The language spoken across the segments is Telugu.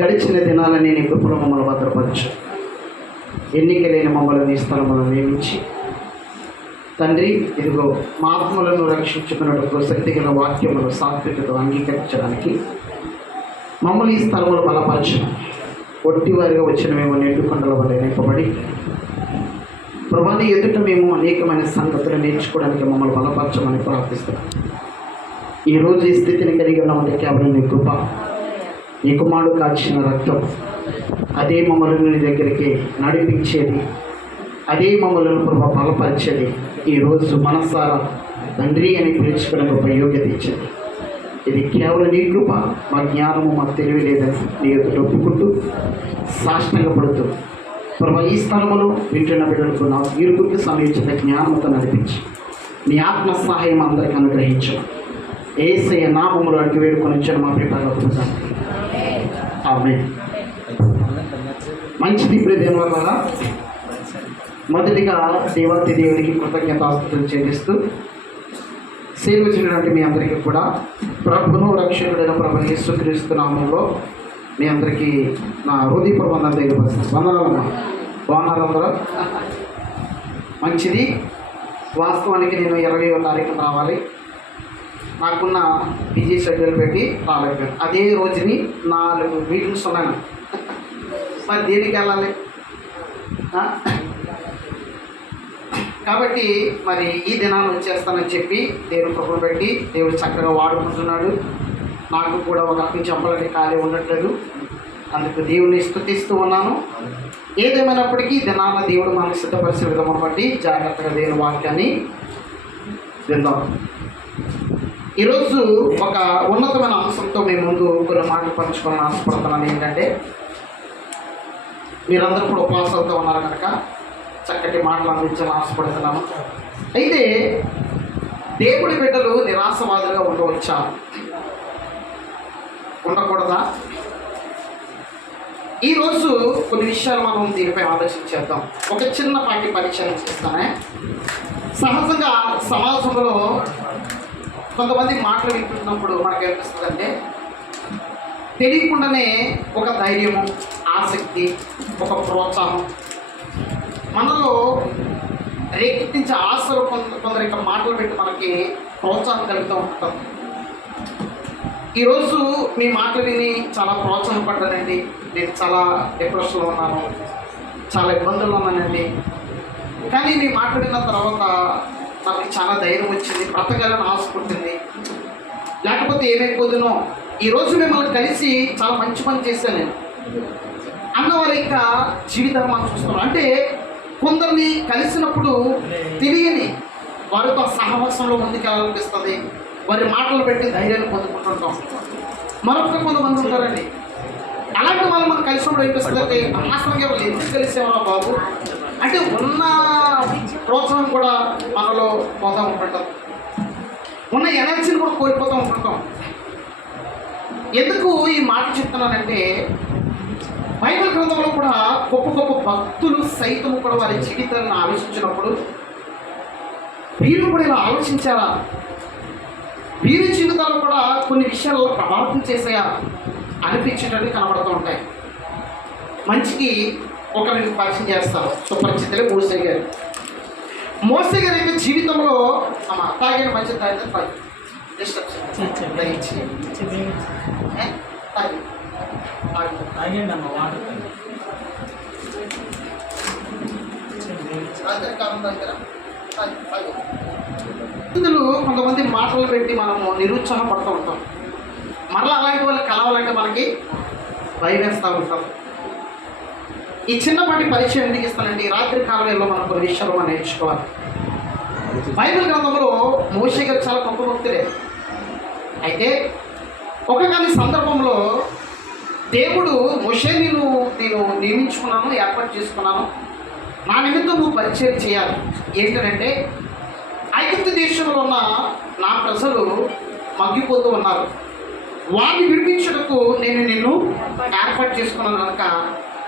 గడిచిన దినాలని నీ కృపలో మమ్మల్ని భద్రపరచు. ఎన్నిక లేని మమ్మల్ని నీ స్థలములను నియమించి తండ్రి, ఇదిగో మా ఆత్మలను రక్షించుకున్నట్టు శక్తి గల వాక్యములు సాత్వికతో అంగీకరించడానికి మమ్మల్ని ఈ స్థలములు బలపరచు. ఒట్టివారిగా వచ్చిన మేము నిండు కొండల వల్ల నింపబడి ప్రభాని ఎదుట మేము అనేకమైన సంగతులు నేర్చుకోవడానికి మమ్మల్ని బలపరచమని ప్రార్థిస్తున్నాం. ఈరోజు ఈ స్థితిని కలిగి ఉన్నామంటే కేవలం నీ కృప, నీ కుమారుడు కాచిన రక్తం, అదే మమ్మల్ని నీ దగ్గరికి నడిపించేది, అదే మమ్మల్ని ప్రభా బలపరిచేది. ఈరోజు మనసారా తండ్రి అని పిలుచుకునే ఒక యోగ్యత ఇచ్చింది. ఇది కేవలం నీ కృప, మా జ్ఞానము మాకు తెలివి లేదని నీ ఎదుట ఒప్పుకుంటూ సాష్టంగపడుతూ ప్రభా ఈ స్థలములో వింటున్న బిడ్డలకు నా వీరుకు సమయించిన జ్ఞానంతో నడిపించి నీ ఆత్మ సహాయం అందరికీ అనుగ్రహించు. యేసయ్య నామములో అడిగి వేడుకొని వచ్చాను మా ప్రియులకు. ఆమేన్. మంచిది ప్రియమైన వల్ల మొదటిగా దేవాతి దేవునికి కృతజ్ఞతాస్తుతులు చెల్లిస్తూ సేవించినటువంటి మీ అందరికీ కూడా ప్రభును రక్షకుడైన ప్రభు యేసుక్రీస్తు నామంలో మీ అందరికీ నా హృదయపూర్వక వందనాలు తెలియపరుస్తాను. వందనాలమ్మా, బాగున్నారు అందరూ? మంచిది. వాస్తవానికి నేను 20వ తారీఖున రావాలి, నాకున్న బిజీ షెడ్యూల్ పెట్టి రాలేకపోయాను. అదే రోజుని 4 మీటింగ్స్ ఉన్నాను. మరి దేనికి వెళ్ళాలి? కాబట్టి మరి ఈ దినాన్ని వచ్చేస్తానని చెప్పి దేవుడు కృపను పెట్టి దేవుడు చక్కగా వాడుకుంటున్నాడు. నాకు కూడా ఒక అర్థం చెప్పాలని ఖాళీ ఉండట్లేదు. అందుకు దేవుని స్తుతిస్తూ ఉన్నాను. ఏదేమైనప్పటికీ దినాన దేవుడు మనకు సిద్ధపరిచిన విధమును బట్టి జాగ్రత్తగా దేవుని వాక్యాన్ని విందాం. ఈరోజు ఒక ఉన్నతమైన అంశంతో మీ ముందు కొన్ని మాటలు పంచుకోవాలని ఆశపడుతున్నాను. ఏంటంటే, మీరందరూ కూడా ఉపవాసాలతో ఉన్నారు కనుక చక్కటి మాటలు అందించాలని ఆశపడుతున్నాను. అయితే దేవుడి బిడ్డలు నిరాశవాదులుగా ఉండవచ్చా, ఉండకూడదా? ఈరోజు కొన్ని విషయాలు మనం దీనిపై ఆలోచించేద్దాం. ఒక చిన్నపాటి పరిచయం చేస్తానే. సహజంగా సమాజంలో కొంతమంది మాటలు వింటున్నప్పుడు మనకు ఏమనిపిస్తుందంటే, తెలియకుండానే ఒక ధైర్యము, ఆసక్తి, ఒక ప్రోత్సాహం మనలో రేకెత్తించే ఆశలు కొందరు ఇక్కడ మాటలు పెట్టి మనకి ప్రోత్సాహం కలుగుతూ ఉంటాం. ఈరోజు మీ మాటలు విని చాలా ప్రోత్సాహపడ్డానండి, నేను చాలా డిప్రెషన్లో ఉన్నాను, చాలా ఇబ్బందుల్లో ఉన్నానండి, కానీ మీ మాటలు విన్న తర్వాత నాకు చాలా ధైర్యం వచ్చింది, బ్రతకాలని ఆశ పుట్టింది, లేకపోతే ఏమైపోదునో, ఈరోజు మిమ్మల్ని కలిసి చాలా మంచి పని చేశాను నేను అన్నవారి యొక్క జీవితాన్ని మనం చూస్తున్నాం. అంటే కొందరిని కలిసినప్పుడు తెలియని వారితో సహవాసంలో ముందుకెళ్ళాలనిపిస్తుంది, వారి మాటలు పెట్టి ధైర్యాన్ని పొందుకుంటుంటాం. మరొక కొంతమంది ఉంటారండి, అలాంటి వాళ్ళు మనం కలిసినప్పుడు అనిపిస్తుంది అంటే అనవసరంగా వాళ్ళు ఎందుకు కలిసేవారా బాబు అంటే ఉన్న ప్రోత్సాహం కూడా మనలో పోతూ ఉంటుంటాం, ఉన్న ఎనర్జీని కూడా కోల్పోతూ ఉంటుంటాం. ఎందుకు ఈ మాట చెప్తున్నానంటే, బైబిల్ గ్రంథంలో కూడా గొప్ప గొప్ప భక్తులు సైతం కూడా వారి జీవితాలను ఆలోచించినప్పుడు వీరు కూడా ఇలా ఆలోచించారా, వీరి జీవితాలు కూడా కొన్ని విషయాల్లో ప్రభావితం చేసాయా అనిపించేటట్టు కనబడుతూ ఉంటాయి. మంచికి ఒకరికి పరిచయం చేస్తారు. సుపరిచితులే మోసే గారు. మోసే గారి యొక్క జీవితంలో తాగిన మంచి తాగిన కొంతమంది మాటలు పెట్టి మనము నిరుత్సాహపడుతూ ఉంటాం. మరలా అలాంటి వాళ్ళు కలవాలంటే మనకి భయం వేస్తూ ఉంటాం. ఈ చిన్నపాటి పరిచయం ఎందుకు ఇస్తానండి, రాత్రి కాలంలో మనం కొన్ని విషయాలు మనం నేర్చుకోవాలి. బైబిల్ గ్రంథంలో మోషే గారు చాలా గొప్ప భక్తులే. అయితే ఒకగాని సందర్భంలో దేవుడు మోషే నేను నియమించుకున్నాను, ఏర్పాటు చేసుకున్నాను, నా నిమిత్తం నువ్వు పరిచయం చేయాలి. ఏంటంటే, ఐగుప్తు దేశంలో ఉన్న నా ప్రజలు మగ్గిపోతూ ఉన్నారు, వారిని విడిపించుటకు నేను నిన్ను ఏర్పాటు చేసుకున్నాను కనుక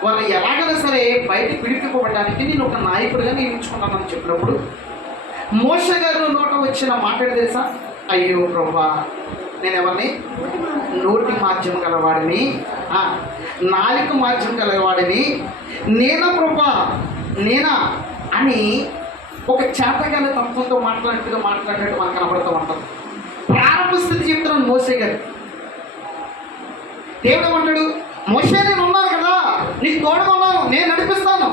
వాళ్ళు ఎలాగైనా సరే బయటకు విడిపింపబడడానికి నేను ఒక నాయకుడిగా నియమించుకున్నానని చెప్పినప్పుడు మోషే గారు నోట వచ్చిన మాట తెలుసా, అయ్యో ప్రభువా నేను ఎవరిని? నోటి మాధ్యం గలవాడిని, నాలుక మాధ్యం గలవాడిని, నేనా ప్రభా నేనా అని ఒక చేతగానే తత్వంతో మాట్లాడినట్టు మనకు కనబడుతూ ఉంటుంది. ప్రారంభ స్థితి చెప్తున్నాను మోసే గారు. దేవుడు ఏమంటాడు? మోసే నేను ఉన్నాను కదా, నీకు తోడుగా ఉన్నాను, నేను నడిపిస్తాను,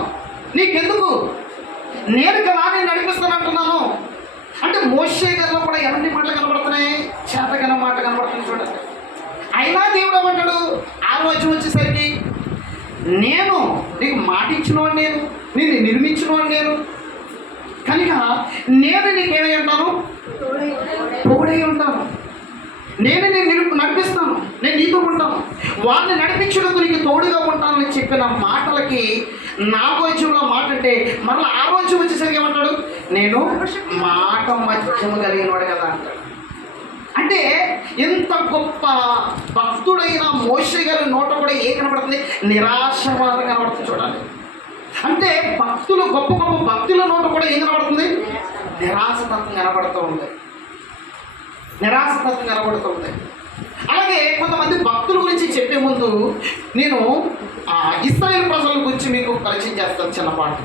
నీకెందుకు, నేను కదా నేను నడిపిస్తాను అంటున్నాను. అంటే మోసే గారిలో కూడా ఎలాంటి మాటలు కనబడుతున్నాయి? చేతగానే మాట కనబడుతుంది చూడండి. అయినా దేవుడు ఏమంటాడు? ఆ రోజు వచ్చేసరికి నేను నీకు మాట ఇచ్చినవాడు, నేను నిర్మించినవాడు నేను కనుక నేను నీకేమై ఉంటాను? తోడై ఉంటాను, నేను నడిపిస్తాను, నేను నీతో ఉంటాను, వాళ్ళని నడిపించడానికి నీకు తోడుగా ఉంటానని చెప్పిన మాటలకి నా రోజులో మాట అంటే మళ్ళీ ఆ రోజు వచ్చేసరికి ఏమంటాడు? నేను మాట మధ్యము కలిగిన వాడు కదా అంటాడు. అంటే ఎంత గొప్ప భక్తుడైన మోషే గారి నోట కూడా ఏం కనబడుతుంది? నిరాశవాదం కనబడుతుంది చూడాలి. అంటే భక్తులు గొప్ప గొప్ప భక్తుల నోట కూడా ఏం కనబడుతుంది? నిరాశతత్వం కనబడుతూ ఉంది, నిరాశతత్వం కనబడుతూ ఉంది. అలాగే కొంతమంది భక్తుల గురించి చెప్పే ముందు నేను ఇశ్రాయేల్ ప్రజల గురించి మీకు పరిచయం చేస్తాను చిన్నపాటు.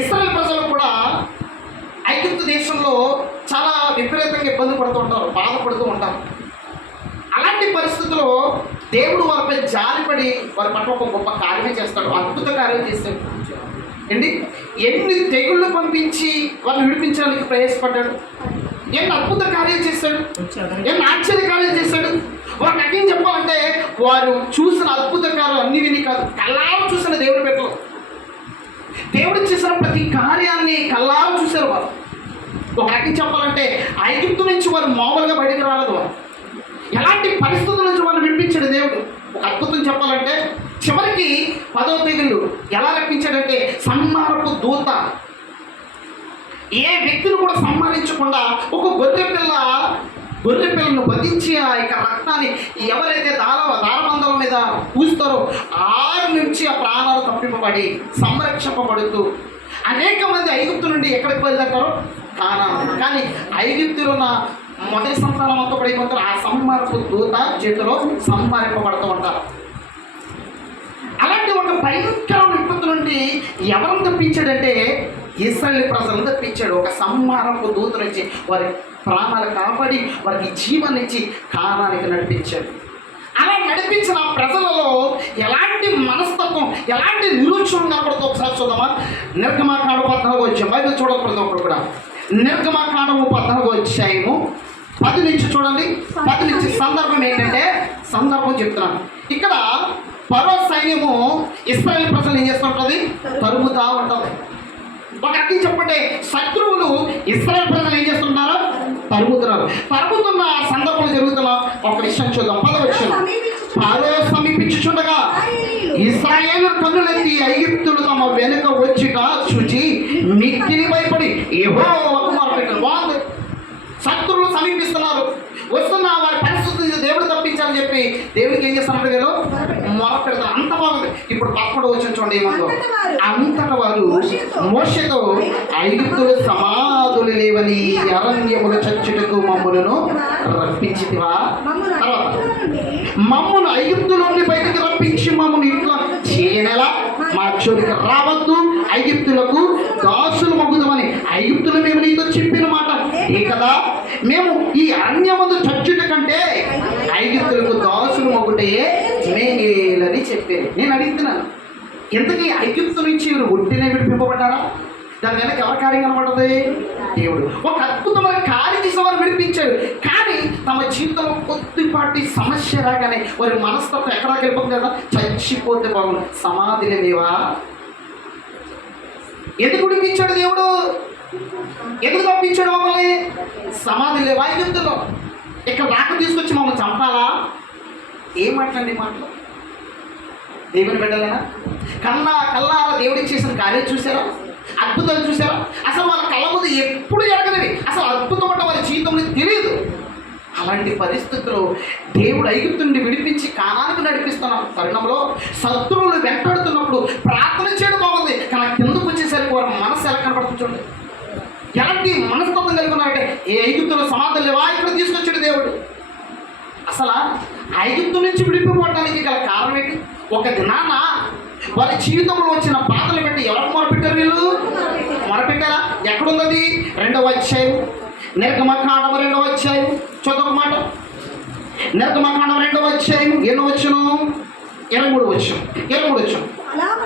ఇశ్రాయేల్ ప్రజలు కూడా ఐగుప్తు దేశంలో చాలా విపరీతంగా ఇబ్బంది పడుతూ ఉంటారు, బాధపడుతూ ఉంటారు. అలాంటి పరిస్థితుల్లో దేవుడు వారిపై జాలిపడి వారి పట్ల ఒక గొప్ప కార్యమే చేస్తాడు, అద్భుత కార్యం చేస్తాడు అండి. ఎన్ని తెగుళ్ళు పంపించి వారిని విడిపించడానికి ప్రయాసపడ్డాడు, ఎన్ని అద్భుత కార్యం చేశాడు, ఎన్ని ఆశ్చర్య కార్యం చేశాడు. వారికి అర్థం చెప్పాలంటే వారు చూసిన అద్భుత కార్యాలు అన్ని విని కాదు, కళ్ళారు చూసిన దేవుడి పెట్టలు. దేవుడు చేసిన ప్రతి కార్యాన్ని కళ్ళారు చూశారు వారు. ఒక రకంగా చెప్పాలంటే ఐగుప్తు నుంచి వారు మామూలుగా బయటకు రాలేదు. వారు ఎలాంటి పరిస్థితుల నుంచి వారిని విడిపించాడు దేవుడు. ఒక అద్భుతం చెప్పాలంటే చివరికి 10వ తెగులు ఎలా రప్పించాడంటే సంహారపు దూత ఏ వ్యక్తిని కూడా సంహరించకుండా ఒక గొర్రె పిల్లను వధించి ఆ యొక్క రక్తాన్ని ఎవరైతే దారబంధాల మీద పూస్తారో ఆరు నుంచి ఆ ప్రాణాలు తప్పింపబడి సంరక్షింపబడుతూ అనేక మంది ఐగుప్తు నుండి ఎక్కడికి బయలుదేరతారో కానాను. కానీ ఐగుప్తులో ఉన్న మొదటి సంతానం అంతా పడిపోతారు. ఆ సంహారపు దూత చేతిలో సంహరింపబడుతూ ఉంటారు. అలాంటి ఒక భయంకర విపత్తు నుండి ఎవరిని తప్పించాడంటే ఇశ్రాయేలు ప్రజలను తప్పించాడు. ఒక సంహారపు దూత నుంచి వారి ప్రాణాలు కాపాడి వారికి జీవనిచ్చి కానానికి నడిపించాడు. అలా నడిపించిన ప్రజలలో ఎలాంటి మనస్తత్వం, ఎలాంటి నిరుత్సాహం కనబడుతుందో ఒకసారి చూద్దామా. నిర్గమాకాండం 14వ అధ్యాయం బైబిల్ చూడకూడదు ఒకడు కూడా. నిర్గమాకాండము 14వ అధ్యాయము 10 నుంచి చూడండి. 10 నుంచి సందర్భం ఏంటంటే సందర్భం చెప్తున్నాను. ఇక్కడ ఫరో సైన్యము ఇశ్రాయేలు ప్రజలు ఏం చేస్తుంటుంది? తరుముతా ఉంటుంది. ఒక అర్థం చెప్పండి, శత్రువులు ఇశ్రాయేలు ప్రజలు ఏం చేస్తున్నారు? తరుముతున్నారు. తరుముతున్న సందర్భంలో జరుగుతున్న ఒక విషయం చూద్దాం. 10వ వచనం. ఫరో సమీపించుచుండగా ఇశ్రాయేలు కన్నులెత్తి ఐగుప్తులు తమ వెనుక వచ్చిట చూచి మిక్కిలి భయపడి యెహోవాకు మొరపెట్టారు. వాళ్ళు శత్రువులు సమీపిస్తున్నారు, వస్తున్న వారి పరిస్థితి దేవుడు తప్పించాలని చెప్పి దేవుడికి ఏం చేస్తున్నారు? వీళ్ళు మొరపెడతారు. అంత బాగుంది. ఇప్పుడు 11వ వచనం చూడండి ఏమందో. అంతటా వారు మోషేతో ఐగుప్తులు సమాధులు లేవని అరణ్యముల చచ్చుటకు మమ్ములను రప్పించితివా? తర్వాత మమ్మల్ని ఐగుప్తుల నుండి బయటకు రప్పించి మమ్మల్ని ఇంట్లో చేయనలా మా చోటికి రావద్దు, ఐగుప్తులకు దాసులు మగ్గుదామని ఐగుప్తులు మేము నీతో చెప్పిన మాట ఏ కదా. మేము ఈ అరణ్యమందు చచ్చుట కంటే ఐగుప్తులకు దాసులు మగ్గుటే మేలని చెప్పారు. నేను అడుగుతున్నాను, ఎందుకీ ఐగుప్తు నుంచి వీరు ఒట్టినే విడిపింపబడ్డారా? దాని వెనక ఎవరి కార్యం కనబడుతుంది? దేవుడు ఒక అద్భుతమైన కార్యం చేసి వారు విడిపించాడు. కానీ తమ జీవితంలో కొద్దిపాటి సమస్య రాగానే వారి మనస్తత్వం ఎక్కడా వెళ్ళిపోతుంది కదా, చచ్చిపోతే బాగుంది, సమాధిని లేవా? ఎందుకు విడిపించాడు దేవుడు? ఎందుకు తప్పించాడు మమ్మల్ని? సమాధి లేవా ఐగుప్తులో? ఇక్కడ రాక తీసుకొచ్చి మమ్మల్ని చంపాలా? ఏం మాట్లాడండి మాటలు? దేవుని బిడ్డలేనా? కల్లారా దేవుడికి చేసిన కార్యం చూసారా? అద్భుతాలు చూసారా? అసలు వాళ్ళ కళ్ళ ముందు ఎప్పుడు జరగనివి, అసలు అద్భుతం అంటే వారి జీవితంలో తెలియదు. అలాంటి పరిస్థితుల్లో దేవుడు ఐగుప్తు నుండి విడిపించి కానానికి నడిపిస్తున్న తరుణంలో శత్రువులు వెంటాడుతున్నప్పుడు ప్రార్థన చేయడం బాగుంది. కానీ కిందకు వచ్చేసరికి వారి మనసు ఎలా కనపడుతుంది? ఎలాంటి మనస్తత్వం కలిగి ఉన్నారంటే ఏ ఐగుప్తులో సమాధులు లేవా? ఇక్కడ తీసుకొచ్చాడు దేవుడు. అసలు ఐగుప్తు నుంచి విడిపోవడానికి గల కారణం ఏంటి? ఒక దినాన వారి జీవితంలో వచ్చిన బాధలు పెట్టి ఎవరికి మొరపెట్టారు? వీళ్ళు మొరపెట్టారా? ఎక్కడున్నది? 2వ అధ్యాయం నిర్గమకాండం 2వ అధ్యాయం చదవ మాట. నిర్గమకాండం 2వ అధ్యాయం ఎన్నో వచ్చును? 23 వచ్చు.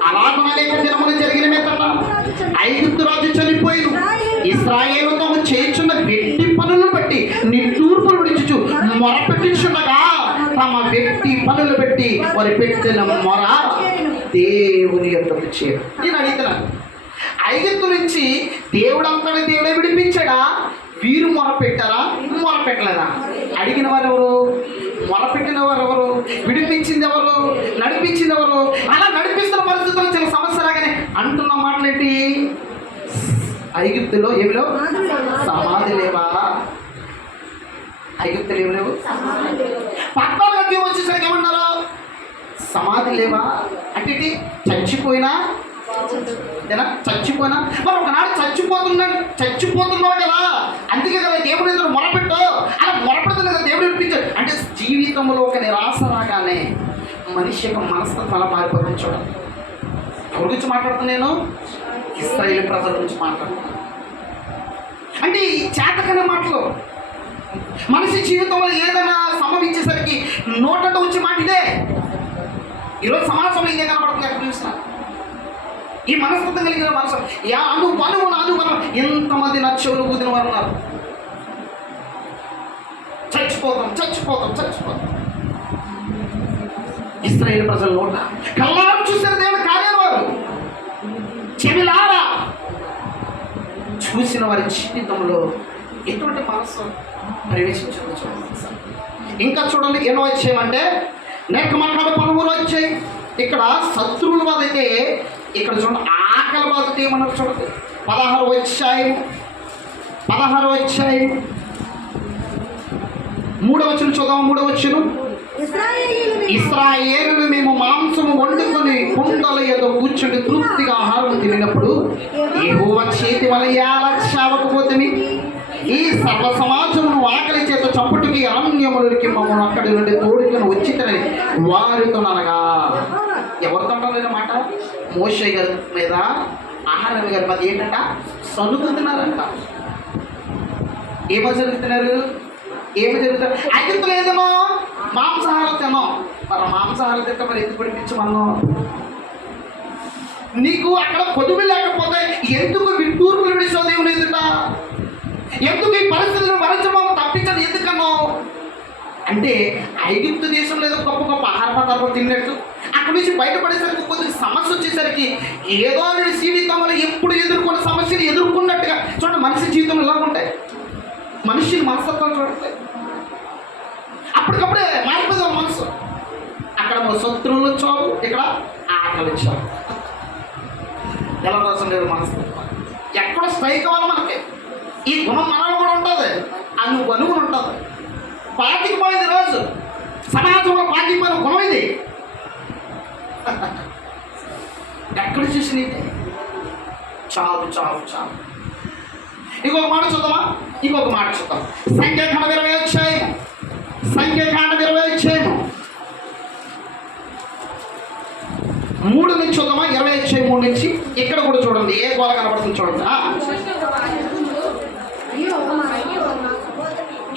అలాగ అనేక దినములు జరిగిన మీదట ఐగుప్తు రాజు చనిపోయిను. ఇశ్రాయేలు తాము చేయుచున్న వ్యక్తి పనులను బట్టి నిట్టూర్పులు విడిచుచు మొరపెట్టించుండగా తమ వ్యక్తి పనులు బట్టి వారు పెట్టిన మొర దేవుని యొద్దకు చేరు. నేను అడుగుతున్నాను, ఐగుప్తు నుంచి దేవుడంతటి దేవుడే విడిపించాడా? వీరు మొరపెట్టారా? మొరపెట్టలేదా? అడిగిన వారు ఎవరు? మొరపెట్టిన వారు ఎవరు? విడిపించింది ఎవరు? నడిపించింది ఎవరు? అలా నడిపిస్తున్న పరిస్థితుల్లో చిన్న సమస్య లాగానే అంటున్న మాటలేంటి? ఐగుప్తులో ఏమిలో సమాధి లేవా? ఐగుప్తులు ఏమి లేవు. పట్టణ మధ్య వచ్చేసరికి ఏమన్నారు? సమాధి లేవా అంటే చచ్చిపోయినా చచ్చిపోయినా మరి ఒకనాడు చచ్చిపోతున్నావు కదా, అందుకే కదా దేవుడు ఎదురు మొరపెట్టు. అలా మొరపెడుతున్నా కదా దేవుడు విడిపించాడు. అంటే జీవితంలో ఒక నిరాశ రాగానే మనిషి యొక్క మనసు అలా మారిపోతుంది. చూడండి, ఎవరి గురించి మాట్లాడుతున్నా నేను? ఇశ్రాయేలు ప్రజల గురించి మాట్లాడుతున్నాను. అంటే ఈ చేతకనే మాటలు మనిషి జీవితంలో ఏదైనా సంభవించేసరికి నోటంటే వచ్చే మాట ఇదే. ఈరోజు సమాజంలో ఇదే కనబడుతుంది. ఎక్కడ చూసినా ఈ మనస్తత్వం కలిగిన మనసు అనుమానం ఎంతమంది నచ్చవులు కూదిన వారు ఉన్నారు. చచ్చిపోతాం. ఇశ్రాయేలు ప్రజల నోట కళ్ళారు చూసారు దేవుడు కార్యాలు. వారు చెవిలారా చూసిన వారి జీవితంలో ఎటువంటి మనసు ప్రవేశించదు. ఇంకా చూడండి, ఎన్నో వచ్చేయమంటే నిర్గమకాండం 13వ అధ్యాయం. ఇక్కడ శత్రువుల బాధ అయితే ఇక్కడ చూడండి ఆకలి బాధ ఏమన్నారు చూడండి. 16వ అధ్యాయం 3వ వచనం చూద్దాం. 3వ వచనం, ఇశ్రాయేలులు మేము మాంసము వండుకొని కుండల ఎదుట కూర్చుని తృప్తిగా ఆహారం తినినప్పుడు యెహోవా చేతి వల్ల ఏలక్షావకపోతేమి ఈ సర్వ సమాజమును ఆకలి చేత చంపుటికి అరణ్యములకి మమ్మల్ని అక్కడి నుండి తోడుకొని వచ్చితని వారితో అనగా. ఎవరితో అంటారన్నమాట? మోషే గారి మీద ఆహారం గారి మీద ఏంటంట? సనుకుతున్నారంట. ఏమో జరుగుతున్నారు? ఐగుప్తులో ఏదేమో మాంసాహారం తినో, మరి మాంసాహారం తింటే మరి ఎందుకు పడిపించమన్నాం? నీకు అక్కడ పొదుపు లేకపోతే ఎందుకు విట్టూర్పులు విడిచావు దేవుని ఎదుట? ఎందుకు ఈ పరిస్థితులను భరించమని తప్పించదు ఎందుకన్నావు? అంటే ఐగుప్తు దేశంలో ఏదో గొప్ప గొప్ప ఆహార పదార్థాలు తిన్నట్టు అక్కడి నుంచి బయటపడేసరికి కొద్దిగా సమస్య వచ్చేసరికి ఏదో జీవితంలో ఎప్పుడు ఎదుర్కొన్న సమస్యలు ఎదుర్కొన్నట్టుగా చూడండి. మనిషి జీవితంలో ఎలా ఉంటాయి? మనిషిని మనస్తత్వాలు చూడతాయి. అప్పటికప్పుడే మారిపోతుంది మనసు. అక్కడ శత్రువులు చావు, ఇక్కడ ఆకలి చావు. ఎలా కోసం లేదు మనస్తత్వం. ఎక్కడ స్ట్రైక్ అవ్వాలి మనకి? ఈ గుణం మనలో కూడా ఉంటుంది, అనుగుణ ఉంటుంది. పాతికిపోయింది రోజు సమాజంలో పాతికిపోయిన గుణం ఇది. ఎక్కడ చూసిన ఇది చాలు. ఇంకొక మాట చూద్దాం. సంఖ్యాకాండం 20 అధ్యాయం 3 నుంచి చూద్దామా? 20 అధ్యాయం 3 నుంచి. ఇక్కడ కూడా చూడండి ఏ గోల కనబడుతుంది చూడండి.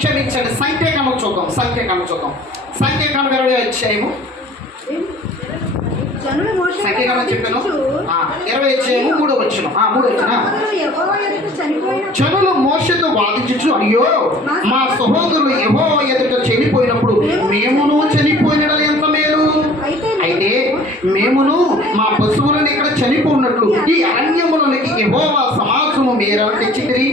క్షమించండి, సంఖ్యాకాండం చూద్దాం. సంఖ్యాకాండం 20 అధ్యాయము. సంఖ్యాకాండం చెప్పాను 20 అధ్యాయము 3వ వచనం. 3వ వచనం, జనులు మోషేతో వాదించుచు అయ్యో మా సహోదరులు యెహోవా ఎదుట చనిపోయినప్పుడు మేమును చనిపోయినడలు ఎంత మేలు. అయితే మేమును మా పశువులను ఇక్కడ చనిపోయినట్లు ఈ అరణ్యములోనికి యెహోవా సమాజము మేరల తెచ్చితిరి.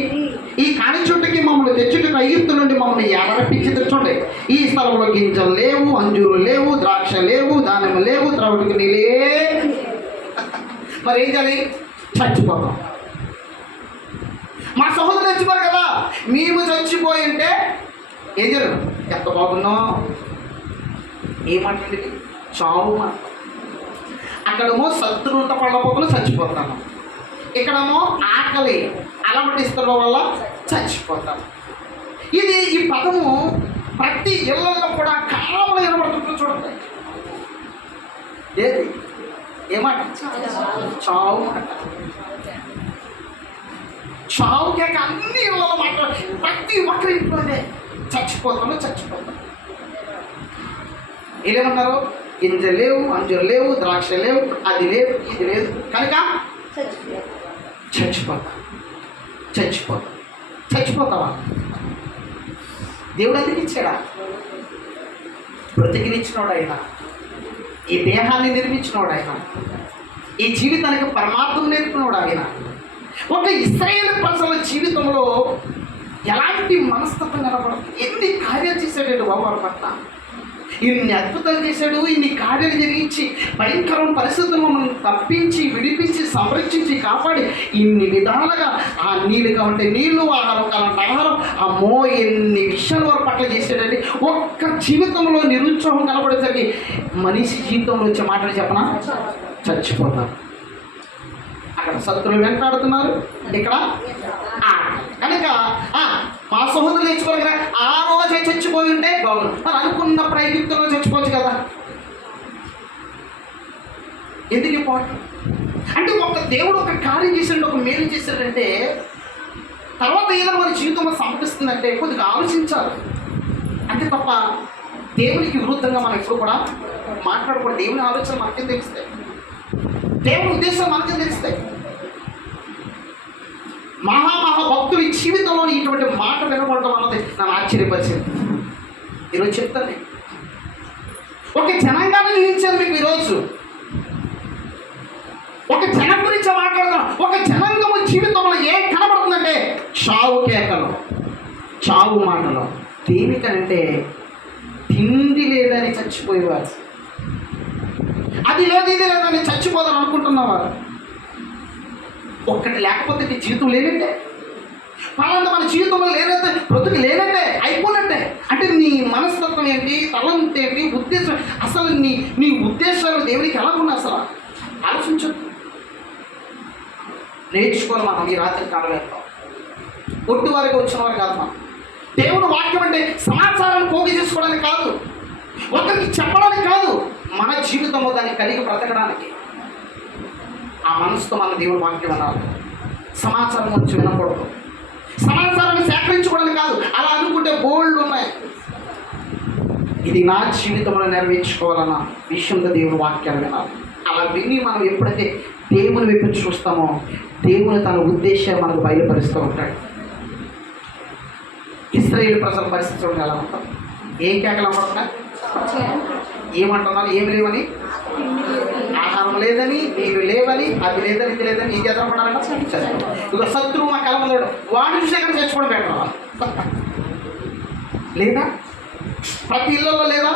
ఈ కాని చోటుకి మమ్మల్ని తెచ్చుటకు ఐగుప్తు నుండి మమ్మల్ని ఎలా రప్పించి తెచ్చండి. ఈ స్థలంలో గింజలు లేవు, అంజూరు లేవు, ద్రాక్ష లేవు, దానిమ్మ లేవు, త్రాగుడికి నీళ్ళే. మరి ఏం చేయాలి? చచ్చిపోతాం. మా సహోదరులు చచ్చిపోరు కదా, మేము చచ్చిపోయి ఉంటే ఏం చేయరు? ఎంత బాగున్నాం. ఏమంటే చావు మాట. అక్కడేమో శత్రువులతో పడపోకుండా చచ్చిపోతాను, ఇక్కడేమో ఆకలి అలమటిస్తున్న వల్ల చచ్చిపోతాం. ఈ పదము ప్రతి ఇళ్లలో కూడా కామలు వినబడుతుంటుంది చూడండి. ఏది ఏమాట? చావు మాట. చావు కేక అన్ని ఇళ్లలో మాట్లాడు. ప్రతి ఒక్కరి ఇంట్లోనే చచ్చిపోతాము. ఏమన్నారు? గింజలు లేవు, అంజులు లేవు, ద్రాక్ష లేవు, అది లేదు, ఇది లేదు, కనుక చచ్చిపోతావా? దేవుడు ఎందుకు ఇచ్చాడా? బ్రతికినిచ్చినోడు ఆయన, ఈ దేహాన్ని నిర్మించినోడు ఆయన, ఈ జీవితానికి పరమార్థం నేర్పినోడు ఆయన. ఒక ఇశ్రాయేలు ప్రజల జీవితంలో ఎలాంటి మనస్తత్వం కనపడుతుంది. ఎన్ని కార్యాలు చేశాడు బాబు పట్ల, ఇన్ని అద్భుతాలు చేశాడు, ఇన్ని కార్యాలు జరిగించి భయంకరమైన పరిస్థితులను మనం తప్పించి, విడిపించి, సంరక్షించి, కాపాడి ఇన్ని విధాలుగా ఆ నీళ్ళు కావాలంటే నీళ్ళు, ఆహారం కావాలంటే ఆహారం, అమ్మో ఎన్ని విషయాలు వారి పట్ల చేశాడండి. ఒక్క జీవితంలో నిరుత్సాహం కనపడేసరికి మనిషి జీవితంలో వచ్చే మాటలు చెప్పనా? చచ్చిపోతారు. అక్కడ శత్రువులు వెంటాడుతున్నారు, ఇక్కడ కనుక మా సహోదరులు నేర్చుకోవాలి కదా, ఆ రోజే చచ్చిపోయి ఉంటే బాగుంది. మరి అనుకున్నప్పుడు ఐగుప్తులో చచ్చిపోవచ్చు కదా, ఎందుకు ఇంపార్టెంట్ అంటే ఒక దేవుడు ఒక కార్యం చేశాడు, ఒక మేలు చేశాడంటే తర్వాత ఏదో మన జీవితంలో సమర్పిస్తుందంటే కొద్దిగా ఆలోచించాలి. అంతే తప్ప దేవునికి విరుద్ధంగా మనం ఎప్పుడు కూడా మాట్లాడకూడదు. దేవుని ఆలోచన మనకేం తెలుస్తాయి, దేవుని ఉద్దేశం మనకేం తెలుస్తాయి. భక్తుల జీవితంలో ఇటువంటి మాట వినబడటం అన్నది నన్ను ఆశ్చర్యపరిచింది. ఈరోజు చెప్తాను, ఒక జనాంగాన్ని నిలిచాను మీకు. ఈరోజు ఒక జనం గురించి మాట్లాడదాం. ఒక జనాంగం జీవితంలో ఏం కనబడుతుందంటే చావు కేకలు, చావు మాటలు. దేనికనంటే తిండి లేదని చచ్చిపోయేవారు, అది లేదు ఇది లేదని చచ్చిపోదాం అనుకుంటున్నవారు. ఒక్కటి లేకపోతే నీ జీవితం లేనంటే, పలానా మన జీవితంలో లేనంటే, బ్రతుకు లేనంటే, అయిపోయినట్టే. అంటే నీ మనస్తత్వం ఏంటి, తలంపు ఏంటి, ఉద్దేశం, అసలు నీ ఉద్దేశాలు దేవునికి ఎలా ఉన్నాయి అసలు ఆలోచించు. నేర్చుకోవాలి మనం ఈ రాత్రి కాలవేళలో. ఒట్టి వారికి వచ్చిన వారు కాదు మనం. దేవుడు వాక్యం అంటే సమాచారాన్ని పోగు చేసుకోవడానికి కాదు, ఒకరికి చెప్పడానికి కాదు, మన జీవితంలో దాన్ని కలిగి బ్రతకడానికి. ఆ మనసుతో మన దేవుని వాక్యం అనాలి. సమాచారం గురించి వినకూడదు, సమాచారాన్ని సేకరించుకోవడానికి కాదు. అలా అనుకుంటే బోల్డ్ ఉన్నాయి. ఇది నా జీవితంలో నెరవేర్చుకోవాలన్న విషయంలో దేవుని వాక్యాలు వినాలి. అలా విని మనం ఎప్పుడైతే దేవుని వైపు చూస్తామో దేవుని తన ఉద్దేశాన్ని మనకు బయలుపరుస్తూ ఉంటాడు. ఇశ్రాయేలు ప్రజల పరిస్థితి చూడండి ఎలా ఉంటాం. ఏం కేకలు అమ్మడుతున్నాయి, ఏమంటున్నారు, ఏమి లేవని, ఆహారం లేదని, నీళ్ళు లేవని, అది లేదని, ఇది లేదని, ఇది ఎదురపడాలంటే ఇక శత్రువు మా కళ ముందు వాడిని చూసే కానీ చచ్చిపోవడం పెట్టడం లేదా, ప్రతి ఇళ్ళలో లేదా,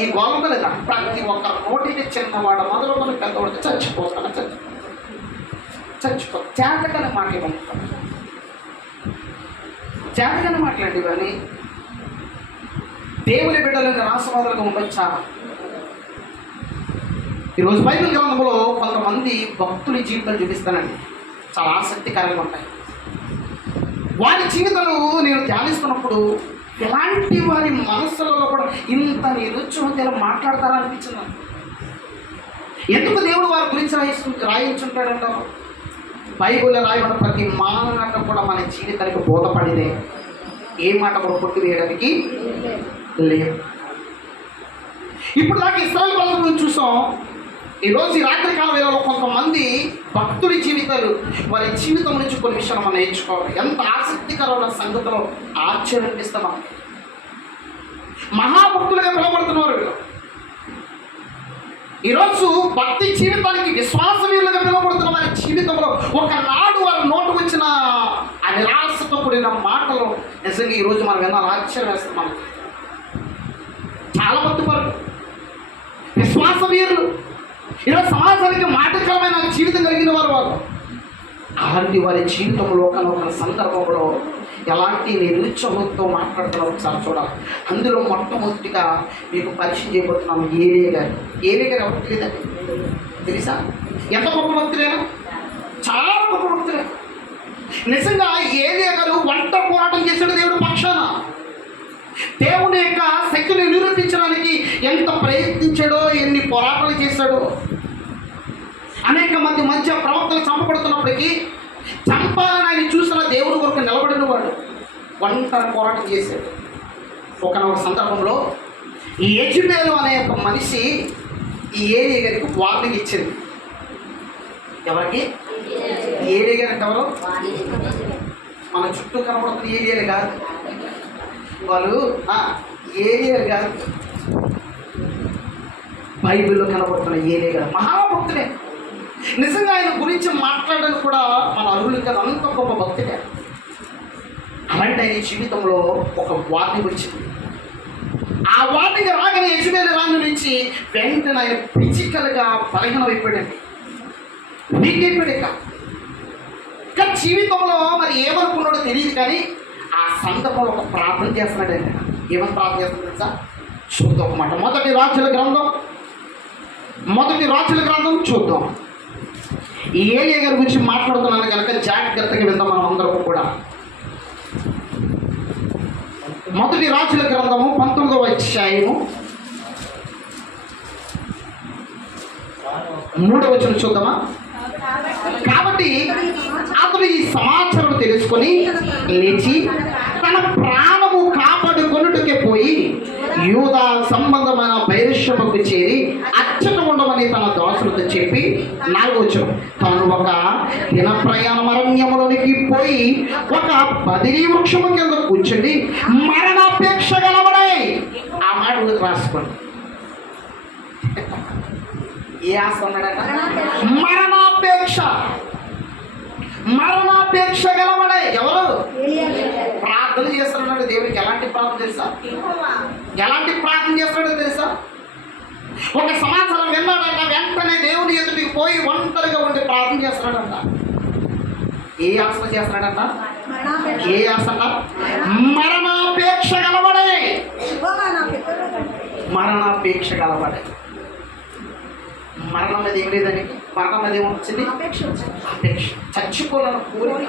ఈ గోళంలో లేదా, ప్రతి ఒక్క నోటికి చిన్నవాడు మొదలుకొని పెద్దవాడికి చచ్చిపోతాను చచ్చిపో చేతగానే మాట్లాడమంటాం. చేతగానే మాట్లాడి కానీ దేవుని బిడ్డలను రాసవాదులుగా ఉండొచ్చా? ఈరోజు బైబిల్ గ్రంథంలో కొంతమంది భక్తుల జీవితాలు చూపిస్తానండి, చాలా ఆసక్తికరంగా ఉంటాయి. వారి జీవితాలు నేను ధ్యానిస్తున్నప్పుడు ఎలాంటి వారి మనస్సులలో కూడా ఇంత నిరుత్సాహం మాట్లాడతారా అనిపించింది. ఎందుకు దేవుడు వారి గురించి రాయించుంటాడంటారు? బైబిల్లో రాయబడిన ప్రతి మాట కూడా మన జీవితానికి బోధపడినే, ఏ మాట కూడా కొట్టి వేయడానికి లేదు. ఇప్పుడు దాకా ఇశ్రాయేలు ప్రజల గురించి చూసాం. ఈరోజు ఈ రాత్రికాల వేళలో కొంతమంది భక్తుల జీవితాలు, వారి జీవితం నుంచి కొన్ని విషయాలు మనం నేర్చుకోవాలి. ఎంత ఆసక్తికరమైన సంగతిలో ఆశ్చర్యనిపిస్తాం. మనం మహాభక్తులుగా పిలువబడుతున్నారు వీళ్ళు. ఈరోజు భక్తి జీవితానికి విశ్వాసవీయులుగా పిలువబడుతున్న వారి జీవితంలో ఒకనాడు వారి నోటు వచ్చిన ఆ నిరాశతో కూడిన మాటలు నిజంగా ఈరోజు మనం వినాలి, ఆశ్చర్యం వేస్తాం. మనకి చాలా భక్తులు, విశ్వాసవీయులు, ఈరోజు సమాజానికి మాటకరమైన జీవితం కలిగిన వారు. అలాంటి వారి జీవితంలో ఒక సందర్భంలో ఎలాంటి నిరుత్సాహంతో మాట్లాడుతున్నారో ఒకసారి చూడాలి. అందులో మొట్టమొదటిగా మీకు పరిచయం చేయబోతున్నాము ఏలియా గారు. ఏలియా గారు ఎవరు తెలియదండి? తెలుసా? ఎంత గొప్ప భక్తులేనా, చాలా గొప్ప భక్తులే. నిజంగా ఏలియా గారు వంట పోరాటం చేశాడు దేవుడు పక్షాన. దేవుని యొక్క శక్తిని నిరూపించడానికి ఎంత ప్రయత్నించాడో, ఎన్ని పోరాటాలు చేశాడో. అనేక మంది మధ్య ప్రవక్తలు చంపబడుతున్నప్పటికీ చంపాలని ఆయన చూసిన దేవుని కొరకు నిలబడిన వాడు ఒంటరి పోరాటం చేశాడు. ఒకనొక సందర్భంలో ఈ యెజబెలు అనే ఒక మనిషి ఈ ఏలియా గారికి వార్నింగ్ ఇచ్చింది. ఎవరికి? ఏలియా గారికి. ఎవరు? మన చుట్టూ కనబడుతున్న ఏలియాలు కాదు వాళ్ళు, ఏలియాలు కాదు, బైబిల్లో కనబడుతున్న ఏలియా గారు మహాభక్తుడే. నిజంగా ఆయన గురించి మాట్లాడడానికి కూడా మన అర్హులు కదా, అంత గొప్ప భక్తుడే. అలాంటి ఆయన జీవితంలో ఒక వార్నింగ్ వచ్చింది. ఆ వార్నింగ్ రాగానే యెజబెలు రాని నుంచి వెంటనే ఆయన ఫిజికల్గా బలహీనం అయిపోయాడండి, వీక్ అయిపోయాడు. కానీ జీవితంలో మరి ఏమనుకున్నాడో తెలియదు. కానీ ఆ సందర్భంలో ఒక ప్రార్థన చేస్తున్నాడండి. ఏమని ప్రార్థన చేస్తున్నాడు తెలుసా? చూద్దాం ఒక మాట. మొదటి రాజుల గ్రంథం చూద్దాం. ఈ ఏలియా గారి గురించి మాట్లాడుతున్నాను కనుక జాగ్రత్తగా విందాం మనం అందరం కూడా. మొదటి రాజుల గ్రంథము 19వ అధ్యాయము 3వ వచనం చూద్దామా? కాబట్టి అతడు ఈ సమాచారం తెలుసుకొని లేచి తన ప్రాణము కాపాడుకొనుటకే పోయి యూదా సంబంధమైన బెయేర్షెబాకు చేరి అచ్చట ఉండమని తన దాసులతో చెప్పి 4వ వచనం తాను ఒక దిన ప్రయాణం అరణ్యములోనికి పోయి ఒక బదిలీ వృక్షము కింద కూర్చుండి మరణాపేక్ష గలవడై. ఆ మాట రాసుకోండి. ఏ ఆశ ఉన్నాడట? మరణాపేక్ష గలవడే. ఎవరు? ప్రార్థన చేస్తున్నాడు దేవుడికి. ఎలాంటి ప్రార్థన తెలుసా? ఎలాంటి ప్రార్థన చేస్తున్నాడో తెలుసా? ఒక సమాచారం విన్నాడంట, వెంటనే దేవుని ఎదుటికి పోయి ఒంటరిగా ఉండి ప్రార్థన చేస్తున్నాడంట. ఏ ఆశ చేస్తున్నాడంట? ఏ ఆశ? మరణాపేక్ష గలవడే. మరణాపేక్ష గలవడే. మరణం మీద ఏం లేదని, మరణం మీద ఏమొచ్చింది? అపేక్ష. చచ్చిపోవాలని కోరిక.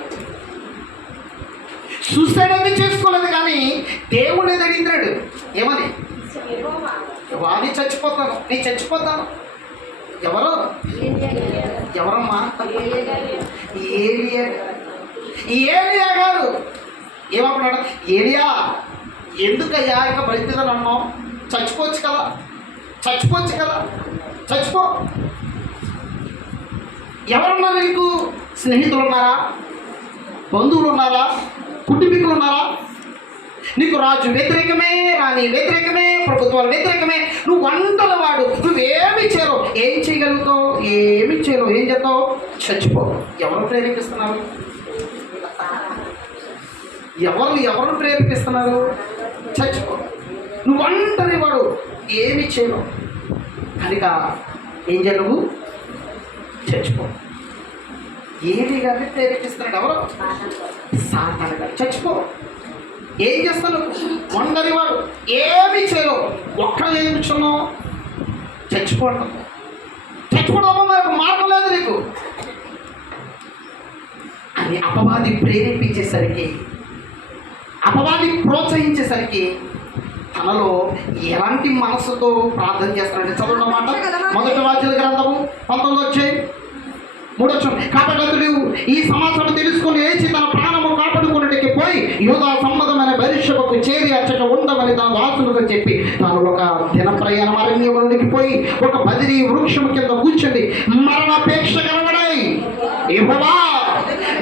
సూసైడ్ అనేది చేసుకోలేదు కానీ దేవుడు ఏది అడిగినాడు? ఏమని? వాడిని చచ్చిపోతాను, నేను చచ్చిపోతాను. ఎవరు? ఎవరమ్మా? ఏలియా గారు ఏమన్నాడు? ఏలియా ఎందుకయ్యా ఇక పరిస్థితులు అన్నావు? చచ్చిపోవచ్చు కదా, చచ్చిపో. ఎవరున్నారు నీకు? స్నేహితులు ఉన్నారా? బంధువులు ఉన్నారా? కుటుంబీకులు ఉన్నారా? నీకు రాజు వ్యతిరేకమే, రాణి వ్యతిరేకమే, ప్రభుత్వాలు వ్యతిరేకమే. నువ్వు ఒంటరి వాడు, నువ్వేమి చేయవు. ఏం చేయగలుగుతావు? ఏమి చేయలేవు. ఏం చేస్తావు? చచ్చిపో. ఎవరు ప్రేరేపిస్తున్నారు? ఎవరు ప్రేరేపిస్తున్నారు? చచ్చిపో. నువ్వు ఒంటరి వాడు, ఏమి చేయలేవు కనుక ఏం చేయవు? చచ్చిపో. ఏలి గారిని ప్రేరేపిస్తున్నాడు. ఎవరు? సాతాను గారు. చచ్చిపో. ఏం చేస్తాను? ఒంటరి వాడు, ఏమి చేయలేవు. ఒక్కరు ఏం కూర్చున్నావు? చచ్చిపోవడం. మనకు మార్గం లేదు నీకు అని అపవాది ప్రేరేపించేసరికి, అపవాది ప్రోత్సహించేసరికి తనలో ఎలాంటి మనసుతో ప్రార్థన చేస్తాడంటే చదువున్నమాట. మొదటి రాజుల గ్రంథము 19వ అధ్యాయం 3వ వచనం. కాబట్టి అతడు ఈ సమాచారం తెలుసుకొని లేచి తన ప్రాణము కాపాడుకున్నట్టుకి పోయి యూదా సంబంధమైన బెయేర్షెబాకు చేరి అచ్చట ఉండమని తన దాసులతో చెప్పి తాను ఒక దిన ప్రయాణం అరణ్యంలోనికి పోయి ఒక బదిలీ వృక్షం కింద కూర్చుండి మరణాపేక్ష గలవడై, యెహోవా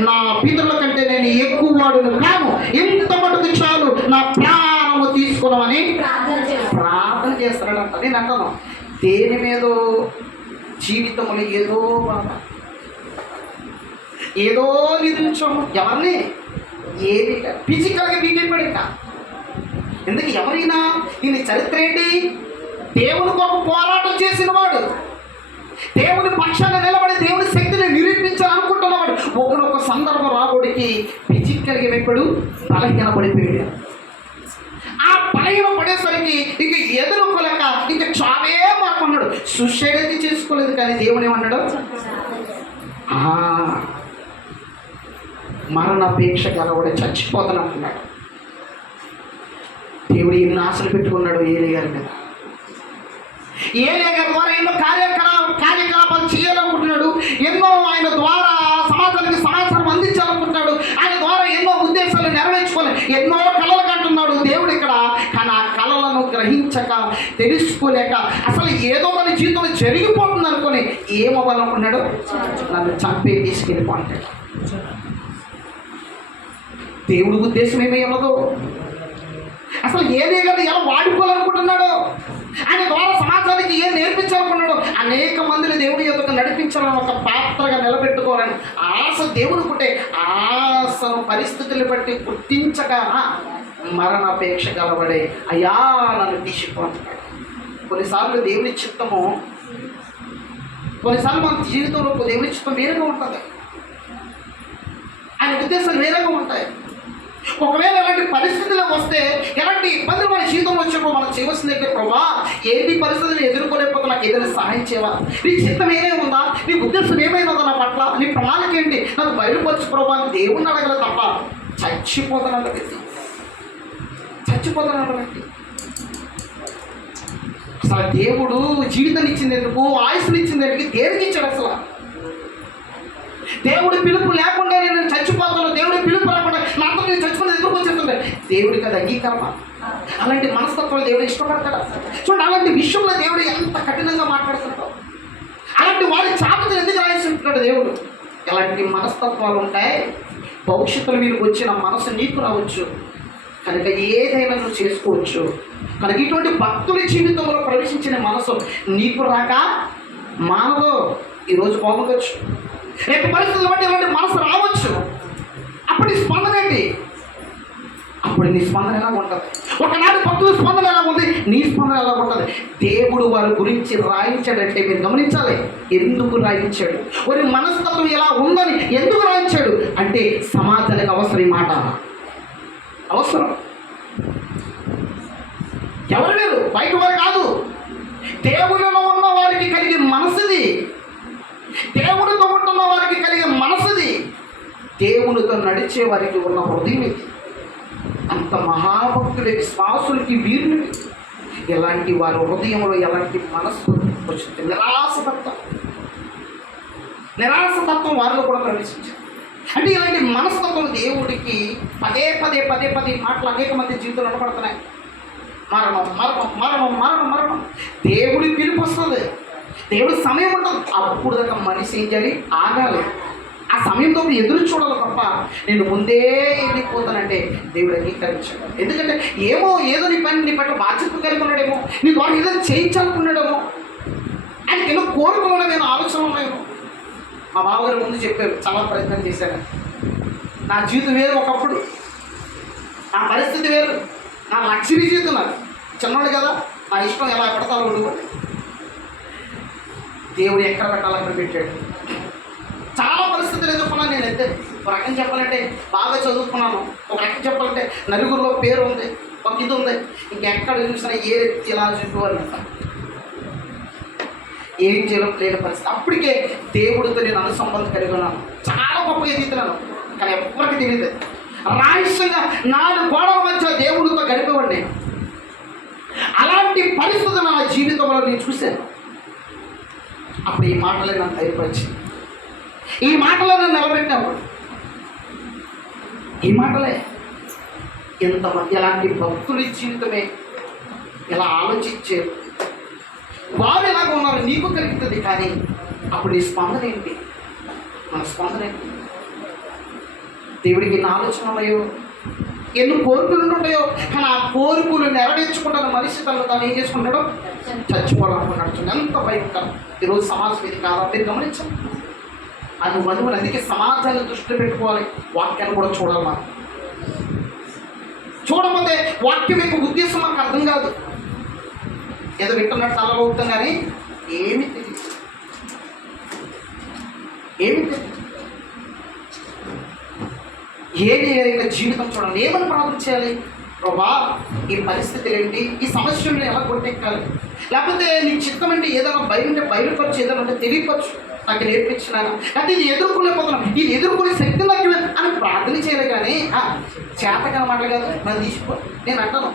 నా పితరుల కంటే నేను ఎక్కువ వాడును కాను, ఇంత మటుకు చాలు, నా ప్రాణము తీసుకున్నామని ప్రార్థన చేస్తున్నాడంట. నేను అంటాను, దేని మీదో జీవితంలో ఏదో నిధించము. ఎవరిని? ఏది ఫిజికల్గా వీకెళ్ళిపోయాడు. ఇంకా ఎందుకు? ఎవరైనా దీని చరిత్ర ఏంటి? దేవునికి ఒక పోరాటం చేసిన వాడు, దేవుని పక్షాన్ని నిలబడి దేవుని శక్తిని నిరూపించాలనుకుంటున్నవాడు ఒకనొక సందర్భం రాబోడికి ఫిజికల్గా వెంపడు బలహీన పడిపోయాడు. ఆ బలహీన పడేసరికి ఇంక ఎదుర్కోలేక ఇంక చావే మాకున్నాడు. సూసైడ్ అయితే చేసుకోలేదు కానీ దేవుడు ఏమన్నాడు? మరణాపేక్ష గలవాడు చచ్చిపోతానంటున్నాడు. దేవుడు ఎన్ని ఆశలు పెట్టుకున్నాడు ఏలీ గారి మీద. ఏలీ గారి ద్వారా ఎన్నో కార్యకలాపాలు చేయాలనుకుంటున్నాడు. ఎన్నో ఆయన ద్వారా సమాజానికి సమాచారం అందించాలనుకుంటున్నాడు. ఆయన ద్వారా ఎన్నో ఉద్దేశాలు నెరవేర్చుకోవాలి, ఎన్నో కళలు కంటున్నాడు దేవుడు ఇక్కడ. కానీ ఆ కళలను గ్రహించక, తెలుసుకోలేక, అసలు ఏదో మన జీవితంలో జరిగిపోతుంది అనుకొని ఏమవ్వాలనుకున్నాడు? నన్ను చంపే తీసుకెళ్ళిపోంటాడు. దేవుడి ఉద్దేశం ఏమీ ఉన్నదో, అసలు ఏదే కదా ఎలా వాడుకోవాలనుకుంటున్నాడో, ఆయన ద్వారా సమాజానికి ఏం నేర్పించాలనుకున్నాడో, అనేక మందిని దేవుడి యొక్క నడిపించాలని, ఒక పాత్రగా నిలబెట్టుకోవాలని ఆశ దేవుడికి ఉంటే, ఆశను పరిస్థితులను బట్టి గుర్తించక మరణాపేక్ష కలబడే అయ్యా నన్ను తీసుకుంటున్నాడు. కొన్నిసార్లు దేవుని చిత్తము, కొన్నిసార్లు మన జీవితంలో దేవుని చిత్తం వేరేగా ఉంటుంది, ఆయన ఉద్దేశాలు వేరేగా ఉంటాయి. ఒకవేళ ఎలాంటి పరిస్థితులు వస్తే, ఎలాంటి ఇబ్బందులు మన జీవితంలో వచ్చినప్పుడు మనం చేయవలసింది ఏంటంటే, ప్రభా ఏంటి పరిస్థితులు ఎదుర్కోలేకపోతే నాకు ఏదైనా సహాయం చేయవా, నీ చిత్తం ఏమేమి ఉందా, నీ ఉద్దేశం ఏమైనా ఉందా నా పట్ల, నీ ప్రణాళిక ఏంటి నాకు బయలుపరచు ప్రభా అని దేవుణ్ణి అడగల తప్ప చచ్చిపోతానంట వ్యక్తి. అసలు దేవుడు జీవితాన్ని ఇచ్చింది ఎందుకు, ఆయుష్ని ఇచ్చింది ఎందుకు, దేనికి ఇచ్చాడు? అసలు దేవుడి పిలుపు లేకుండా నేను చచ్చిపోతాను, దేవుడి పిలుపు లేకుండా నా అంతా నేను చచ్చిపోతే ఎందుకు వచ్చేస్తుంది? దేవుడికి అది అంగీకారమా? అలాంటి మనస్తత్వాలు దేవుడు ఇష్టపడతాడు. చూడండి, అలాంటి విషయంలో దేవుడు ఎంత కఠినంగా మాట్లాడుతున్నాడు. అలాంటి వారి చాపలు ఎందుకు రాయిస్తుంటున్నాడు దేవుడు? ఎలాంటి మనస్తత్వాలు ఉంటాయి, భవిష్యత్తులో మీరు వచ్చిన మనసు నీకు రావచ్చు, కనుక ఏదైనా నువ్వు చేసుకోవచ్చు. కనుక ఇటువంటి భక్తుల జీవితంలో ప్రవేశించిన మనసు నీకు రాక మానదు. ఈరోజు పోగొచ్చు, రేపు పరిస్థితులు బట్టి ఇలాంటి మనసు రావచ్చు. అప్పుడు నీ స్పందన ఏంటి? అప్పుడు నీ స్పందన ఎలా ఉంటుంది? ఒకనాడు భక్తుల స్పందన ఎలా ఉంది, నీ స్పందన ఎలా ఉంటుంది? దేవుడు వారి గురించి రాయించాడంటే మీరు గమనించాలి. ఎందుకు రాయించాడు? వారి మనస్తత్వం ఎలా ఉందని ఎందుకు రాయించాడు అంటే, సమాజానికి అవసరం ఈ మాట, అవసరం. ఎవరు లేరు, బయట వారు కాదు, దేవుడిలో ఉన్న వారికి కలిగే మనసుది, దేవుడితో ఉంటున్న వారికి కలిగే మనసుది, దేవునితో నడిచే వారికి ఉన్న హృదయం ఇది. అంత మహాభక్తుడి విశ్వాసులకి వీరులకి ఎలాంటి వారి హృదయంలో ఎలాంటి మనస్సు వచ్చింది? నిరాశతత్వం వారిలో కూడా ప్రవేశించింది. అంటే ఇలాంటి మనస్తత్వం దేవుడికి పదే పదే పదే పదే మాటలు అనేక మంది జీవితంలో కనపడుతున్నాయి. మరణం మరణం మరణం మరణం మరణం. దేవుడి పిలుపు వస్తుంది, దేవుడి సమయం ఉంటుంది, అప్పుడు దాకా మనిషి ఏం చేయాలి? ఆగాలి. ఆ సమయంతో ఎదురు చూడాలి తప్ప నేను ముందే వెళ్ళిపోతానంటే దేవుడు అంగీకరించాడు. ఎందుకంటే ఏదో నీ పట్ల బాధ్యత కలిగి ఉన్నాడేమో, నీ ద్వారా ఏదైనా చేయించాలనుకున్నాడేమో, ఆయనకి ఎన్నో కోరికలు ఉన్నాయి, నేను ఆలోచనలు ఉన్నాయేమో. మా బావగారు ముందు చెప్పారు, చాలా ప్రయత్నం చేశాను. నా జీవితం వేరు, ఒకప్పుడు నా పరిస్థితి వేరు, నా లగ్జరీ జీవితం, నాకు చిన్నవాడు కదా, నా ఇష్టం ఎలా పెడతాలో ఉండుకోండి. దేవుడు ఎక్కడ పెట్టాలో అక్కడ పెట్టాడు. చాలా పరిస్థితులు ఎదుర్కొన్నాను నేను. అయితే ఒక రకం చెప్పాలంటే బాగా చదువుకున్నాను, ఒక రకం చెప్పాలంటే నలుగురిలో పేరు ఉంది, ఒక ఇది ఉంది, ఇంకెక్కడ చూసినా ఏ వ్యక్తి ఇలా చూసేవారు ఏం చేయడం లేని పరిస్థితి. అప్పటికే దేవుడితో నేను అనుసంబంధం కలిగి ఉన్నాను, చాలా గొప్పగా ఎదుగుతున్నాను, కానీ ఎవరికి తెలియదు. రహస్యంగా 4 గోడల మధ్య దేవుడితో గడిపేవాడిని. అలాంటి పరిస్థితి నా జీవితంలో నేను చూశాను. అప్పుడు ఈ మాటలే నన్ను ధైర్యపరిచింది, ఈ మాటలో నన్ను నిలబెట్టినప్పుడు, ఈ మాటలే ఎంతమంది ఎలాంటి భక్తుల జీవితమే ఎలా ఆలోచించారు, వారు ఎలాగ ఉన్నారు నీకు కలుగుతుంది. కానీ అప్పుడు నీ స్పందన ఏంటి? మన స్పందన ఏంటి? దేవుడికి ఎన్ని ఆలోచనలు ఉన్నాయో, ఎన్ని కోరికలు ఉంటాయో, కానీ ఆ కోరికలు నెరవేర్చుకుంటాను మనిషి తను ఏం చేసుకుంటాడో చచ్చిపోవాలనుకున్నాడు. ఎంత భయంకరం ఈరోజు సమాజం ఇది కాదా? మీరు గమనించండి. అనువనువులు అందుకే సమాజాన్ని దృష్టిలో పెట్టుకోవాలి, వాక్యాన్ని కూడా చూడాలి. మనం చూడకపోతే వాక్యం యొక్క ఉద్దేశం మనకు అర్థం కాదు. ఏదో వింటున్నట్టు తలలో అవుతాం కానీ ఏమి తెలియదు, ఏమి తెలియదు. ఏది యొక్క జీవితం చూడాలి, ఏమని ప్రార్థన చేయాలి? ప్రభా ఈ పరిస్థితులు ఏంటి, ఈ సమస్యలను ఎలా కొట్టెక్కాలి, లేకపోతే నీ చిత్తం అంటే ఏదైనా బయలుంటే బయలుపరచు, ఏదైనా ఉంటే తెలియపరచు, నాకు నేర్పించినాను, లేకపోతే ఇది ఎదుర్కోలేకపోతున్నాను, ఇది ఎదుర్కొనే శక్తి నాకు అని ప్రార్థన చేయాలి. కానీ చేతకన మాటలు కాదు, మనం తీసిపో. నేను అంటాను,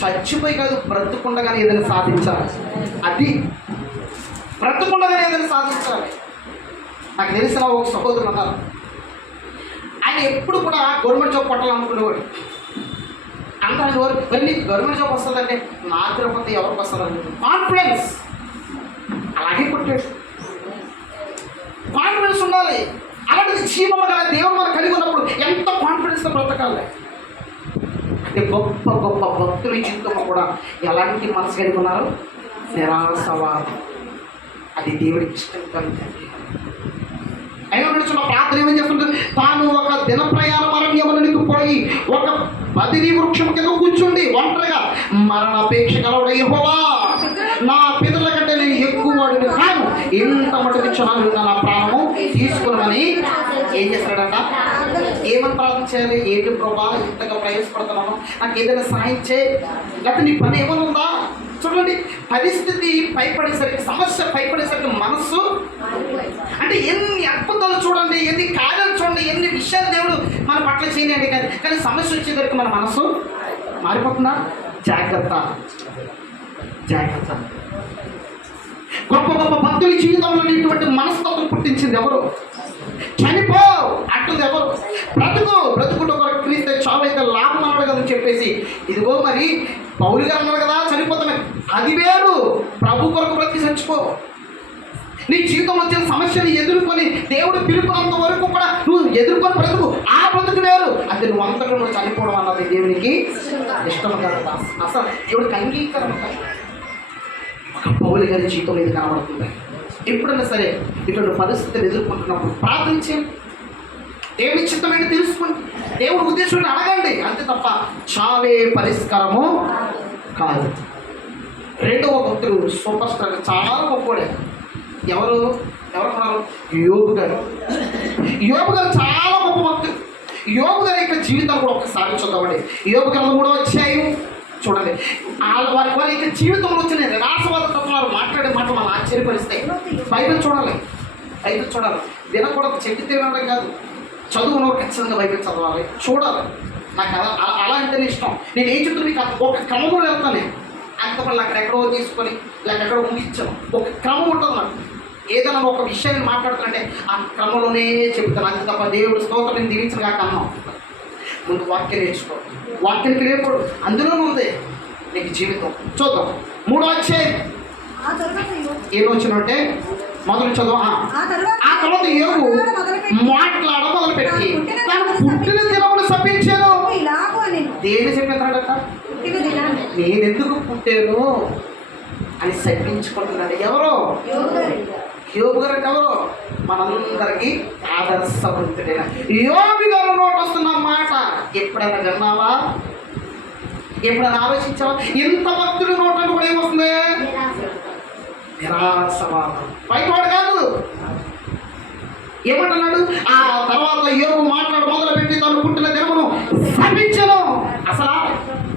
చచ్చిపోయి కాదు, బ్రతుకుండగానే ఏదైనా సాధించాలి. అది బ్రతుకుండగానే ఏదైనా సాధించాలి. నాకు తెలిసిన ఒక సహోదరులు ఉన్నారు, ఆయన ఎప్పుడు కూడా గవర్నమెంట్ జాబ్ కొట్టాలనుకునేవాడు. అందరూ వెళ్ళి గవర్నమెంట్ జాబ్ వస్తుందంటే నాకు తిరుపతి ఎవరికి వస్తుందండి కాన్ఫిడెన్స్, అలాగే కొట్టాడు. కాన్ఫిడెన్స్ ఉండాలి. అలాంటిది జీవం గల దేవుడు మనం కలిగి ఉన్నప్పుడు ఎంత కాన్ఫిడెన్స్తో బ్రతకాలి. అంటే గొప్ప గొప్ప భక్తుల జీవితంలో కూడా ఎలాంటి మనసు కలిగి ఉన్నారు? నిరాశవాదం. అది దేవుడికి ఇష్టం కలుగుతుంది. అయినా నడుచున్న ప్రార్థన ఏమని చేస్తుంటుంది? తాను ఒక దిన ప్రయాణం అరణ్యములకు పోయి ఒక బదిలీ వృక్షం కింద కూర్చుండి ఒంటరిగా మరణాపేక్ష కలవడ యెహోవా, నా పితరుల కంటే నేను ఎక్కువ వాడిని కాను, ఇంత మటుకు చాలు నా ప్రాణము తీసుకున్నామని ఏం చేస్తాడంట? ఏమని ప్రార్థన చేయాలి? ఏంటి ప్రభా ఇంతగా ప్రయాసపడుతున్నాను, నాకు ఏదైనా సాయం చేయి, లేకపోతే నీ పని ఏమైనా ఉందా? చూడండి, పరిస్థితి భయపడేసరికి, సమస్య భయపడేసరికి మనస్సు అంటే ఎన్ని అద్భుతాలు చూడండి, ఎన్ని కార్యాలు చూడండి, ఎన్ని విషయాలు దేవుడు మన పట్ల చేయలేండి. కానీ సమస్య వచ్చేసరికి మన మనసు మారిపోతుందా? జాగ్రత్త, జాగ్రత్త. గొప్ప గొప్ప భక్తుల జీవితంలో ఇటువంటి మనస్తత్వం పుట్టించింది ఎవరు? చనిపో అంటుంది ఎవరు? బ్రతుకుట కొరకు క్రీస్తే చావైతే లాభం అన్నాడు కదా చెప్పేసి, ఇదిగో మరి పౌలు గారు అన్నారు కదా చనిపోతామని, అది వేరు. ప్రభు కొరకు బ్రతికి చచ్చిపో. నీ జీవితంలో వచ్చిన సమస్యని ఎదుర్కొని దేవుడు పిలుపునంత వరకు కూడా నువ్వు ఎదుర్కొని బ్రతుకు, ఆ బ్రతుకు వేరు. అది నువ్వు అంతటా నువ్వు చనిపోవడం అన్నది దేవునికి ఇష్టం కదా, అసలు దేవుడికి అంగీకారం. ఒక పౌలు గారి జీవితంలో ఇది కనబడుతుంది. ఎప్పుడైనా సరే ఇటువంటి పరిస్థితులు ఎదుర్కొంటున్నప్పుడు ప్రార్థించండి, దేవుని చిత్తమేంటి తెలుసుకోండి, దేవుడి ఉద్దేశం అడగండి, అంతే తప్ప చావే పరిష్కారము కాదు. రెండవ భక్తుడు సూపర్ స్టార్, చాలా గొప్పవాడే. ఎవరున్నారు? యోబు గారు. యోబు గారు చాలా గొప్ప భక్తుడు. యోబు గారి యొక్క జీవితం కూడా ఒకసారి చూద్దామండి. యోబు గారు 3వ అధ్యాయం చూడండి. వారి యొక్క జీవితంలో వచ్చిన నిరాశవాద తత్వాలు మాట్లాడే మాట మనం ఆశ్చర్యపరిస్తాయి. బైబిల్ చూడాలి. వినకూడదు, చెప్తే వినడం కాదు, చదువును ఖచ్చితంగా బైబిల్ చదవాలి, చూడాలి. నాకు అలా అంటేనే ఇష్టం. నేను ఏం చెప్తున్నా మీకు ఒక క్రమంలో వెళ్తాను. నేను అంతపల్లి అక్కడెక్కడో తీసుకొని ఎక్కడో ముగించాను. ఒక క్రమం ఉంటుంది నాకు. ఏదైనా ఒక విషయాన్ని మాట్లాడుతుంటే ఆ క్రమంలోనే చెప్తాను. అంతే తప్ప దేవుడు స్తోత్రం నేను దీవించిన కాక అన్నాం. ముందు వాక్యం నేర్చుకో, వాక్యానికి లేకపోడు అందులోనే ఉంది నీకు జీవితం. చూద్దాం 3వ అధ్యాయం ఏం వచ్చినంటే మొదలు చదువు. ఆ తర్వాత యోబు మాట్లాడడం మొదలుపెట్టి తను పుట్టిన దినమును శపించాను. దేని చెప్పేస్తాడట? నేను ఎందుకు పుట్టాను అని శపించుకుంటున్నాడు. ఎవరో యోబు గారు. ఎవరో మనందరికీ ఆదర్శవంతుడైన యోబు గారు నోటి వస్తున్న మాట ఎప్పుడైనా విన్నావా? ఎప్పుడైనా ఆలోచించావా? ఇంత భక్తుడి నోటను కూడా ఏమొస్తుంది? నిరాశవాదం. పైవాడు కాదు. ఏమంటున్నాడు? ఆ తర్వాత యోబు మాట్లాడు మొదలుపెట్టి తను పుట్టిన దినమును శపించెను. అసలు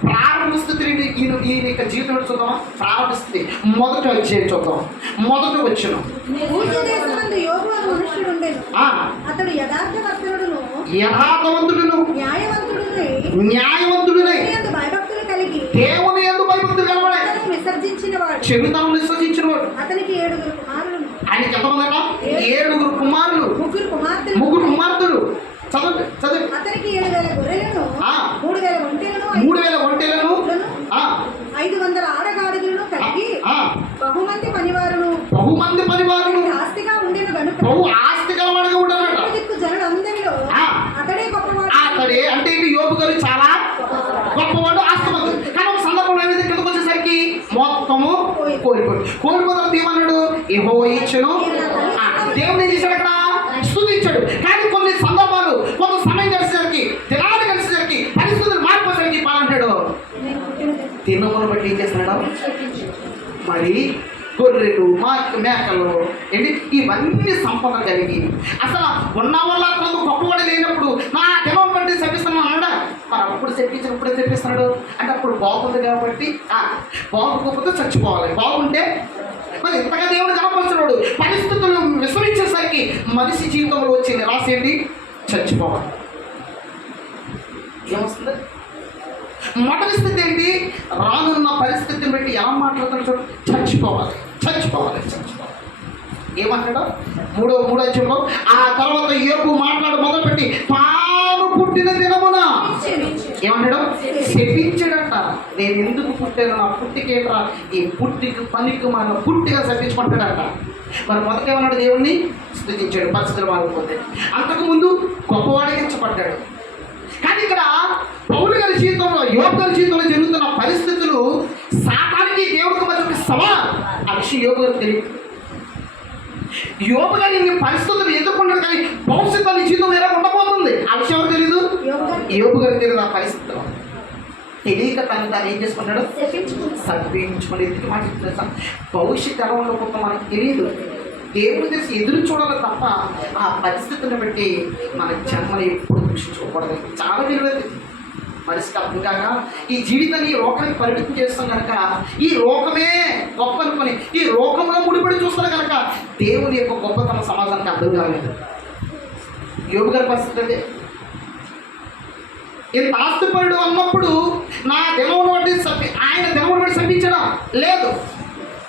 ప్రారంభిస్తుంది ఈ యొక్క జీవితం చూద్దామా? ప్రారంభిస్తుంది. మొదట వచ్చే చూద్దాం. మొదట వచ్చిన యథార్థవంతుడును న్యాయవంతుడునై దేవుని యందు భయభక్తులు కలవాడే చెడుతనం విసర్జించిన వాడు. ఆయనకి ఎంతమంది అట? 7 కుమారులు, 3 కుమార్తెలు. చదవండి. అతనికి 7,000 గొర్రెలను, 3,000 ఒంటెలను, 500 ఆడగాడులను కలిగి బహుమంది పనివారును ఆస్తిగా ఉండిన గనుక బహు ఆస్తి గలవాడుగా ఉండనట. జనులందరిలో అతడే గొప్పవాడు. అతడే అంటే యోబు గారు చాలా గొప్పవాడు, ఆస్తిమంతుడు. కానీ ఒక సందర్భంలో ఏమైంది? కిందకు వచ్చేసరికి మొత్తము కోల్పోతారు. ఏమన్నాడు? యెహోవా ఇచ్చెను. దేవుడు ఏం చేశాడు? అక్కడ స్తుతించాడు. కానీ కొన్ని సందర్భాలు, కొంత సమయం కలిసేసరికి, దినాలు కలిసేసరికి, పరిస్థితులు మారిపోయేసరికి పాలంటాడు. తిన్నమును బట్టి ఏం చేస్తున్నాడు? మరి గొర్రెలు, మేకలు ఏంటి ఇవన్నీ సంపద కలిగి అసలు ఉన్న వల్ల అతను గొప్పవాడు లేనప్పుడు నా దినం బట్టి చెప్పిస్తున్నాను అన్నాడా? మరి అప్పుడు చెప్పించినప్పుడే చెప్పిస్తున్నాడు అంటే అప్పుడు బాగుంది కాబట్టి. బాగుకోకపోతే చచ్చిపోవాలి, బాగుంటే మరి ఇంతగా దేవుడు కనపరిచినాడు. పరిస్థితులు విస్మరించేసరికి మనిషి జీవితంలో వచ్చే నిరాశ ఏంటి? చచ్చిపోవాలి. ఏమొస్తుంది? మొదటి స్థితి ఏంటి? రానున్న పరిస్థితిని బట్టి ఎలా మాట్లాడుతాడు చూడు, చచ్చిపోవాలి చచ్చిపోవాలి చచ్చిపోవాలి. ఏమంటాడు మూడో అధ్యాయంలో? ఆ తర్వాత యోబు మాట్లాడు మొదలుపెట్టి తాను పుట్టిన దినమున ఏమంటాడు? శపించాడంట. నేను ఎందుకు పుట్టాను, నా పుట్టికేట్రా, ఈ పుట్టికి పనికి మన పుట్టిగా శపించుకుంటాడంట. మరి మొదట ఏమన్నాడు? దేవుణ్ణి స్తుతించాడు పరిస్థితులు మారిపోతే. అంతకుముందు గొప్పవాడిగించబడ్డాడు. కానీ ఇక్కడ పౌలు గారి జీవితంలో, యోబు గారి జీవితంలో జరుగుతున్న పరిస్థితులు సాతానికి దేవుడికి మధ్య ఒక సవాల్. ఆ విషయం యోబు గారికి తెలియదు. యోబు గారి పరిస్థితులు ఎదుర్కొన్నాడు, కానీ భవిష్యత్తు నీ జీవితం వేరే ఉండబోతుంది. ఆ విషయం ఎవరు తెలీదు? యోబు గారికి తెలియదు. ఆ పరిస్థితిలో తెలియక తను ఏం చేసుకున్నాడు? సర్పించుకుని ఎందుకు మాట్లాడుతున్నాడు? భవిష్యత్తు ఎలా ఉండబోతుందో మనకు తెలియదు. దేవుడు తెలిసి ఎదురు చూడాలి తప్ప ఆ పరిస్థితిని బట్టి మన జన్మని ఎప్పుడు దృష్టించుకోకూడదు. చాలా విలువైనది. మనిషికి అర్థం కాక ఈ జీవితాన్ని లోకానికి పరిమితం చేస్తాం కనుక, ఈ లోకమే గొప్ప అనుకొని ఈ లోకంలో ముడిపడి చూస్తాం కనుక దేవుని యొక్క గొప్పతనం సమాజానికి అర్థం కాలేదు. యోబు గారి పరిస్థితి అదే. ఇంత ఆస్తిపరుడు అన్నప్పుడు నా దినమును బట్టి ఆయన దినమును బట్టి శపించడా లేదు,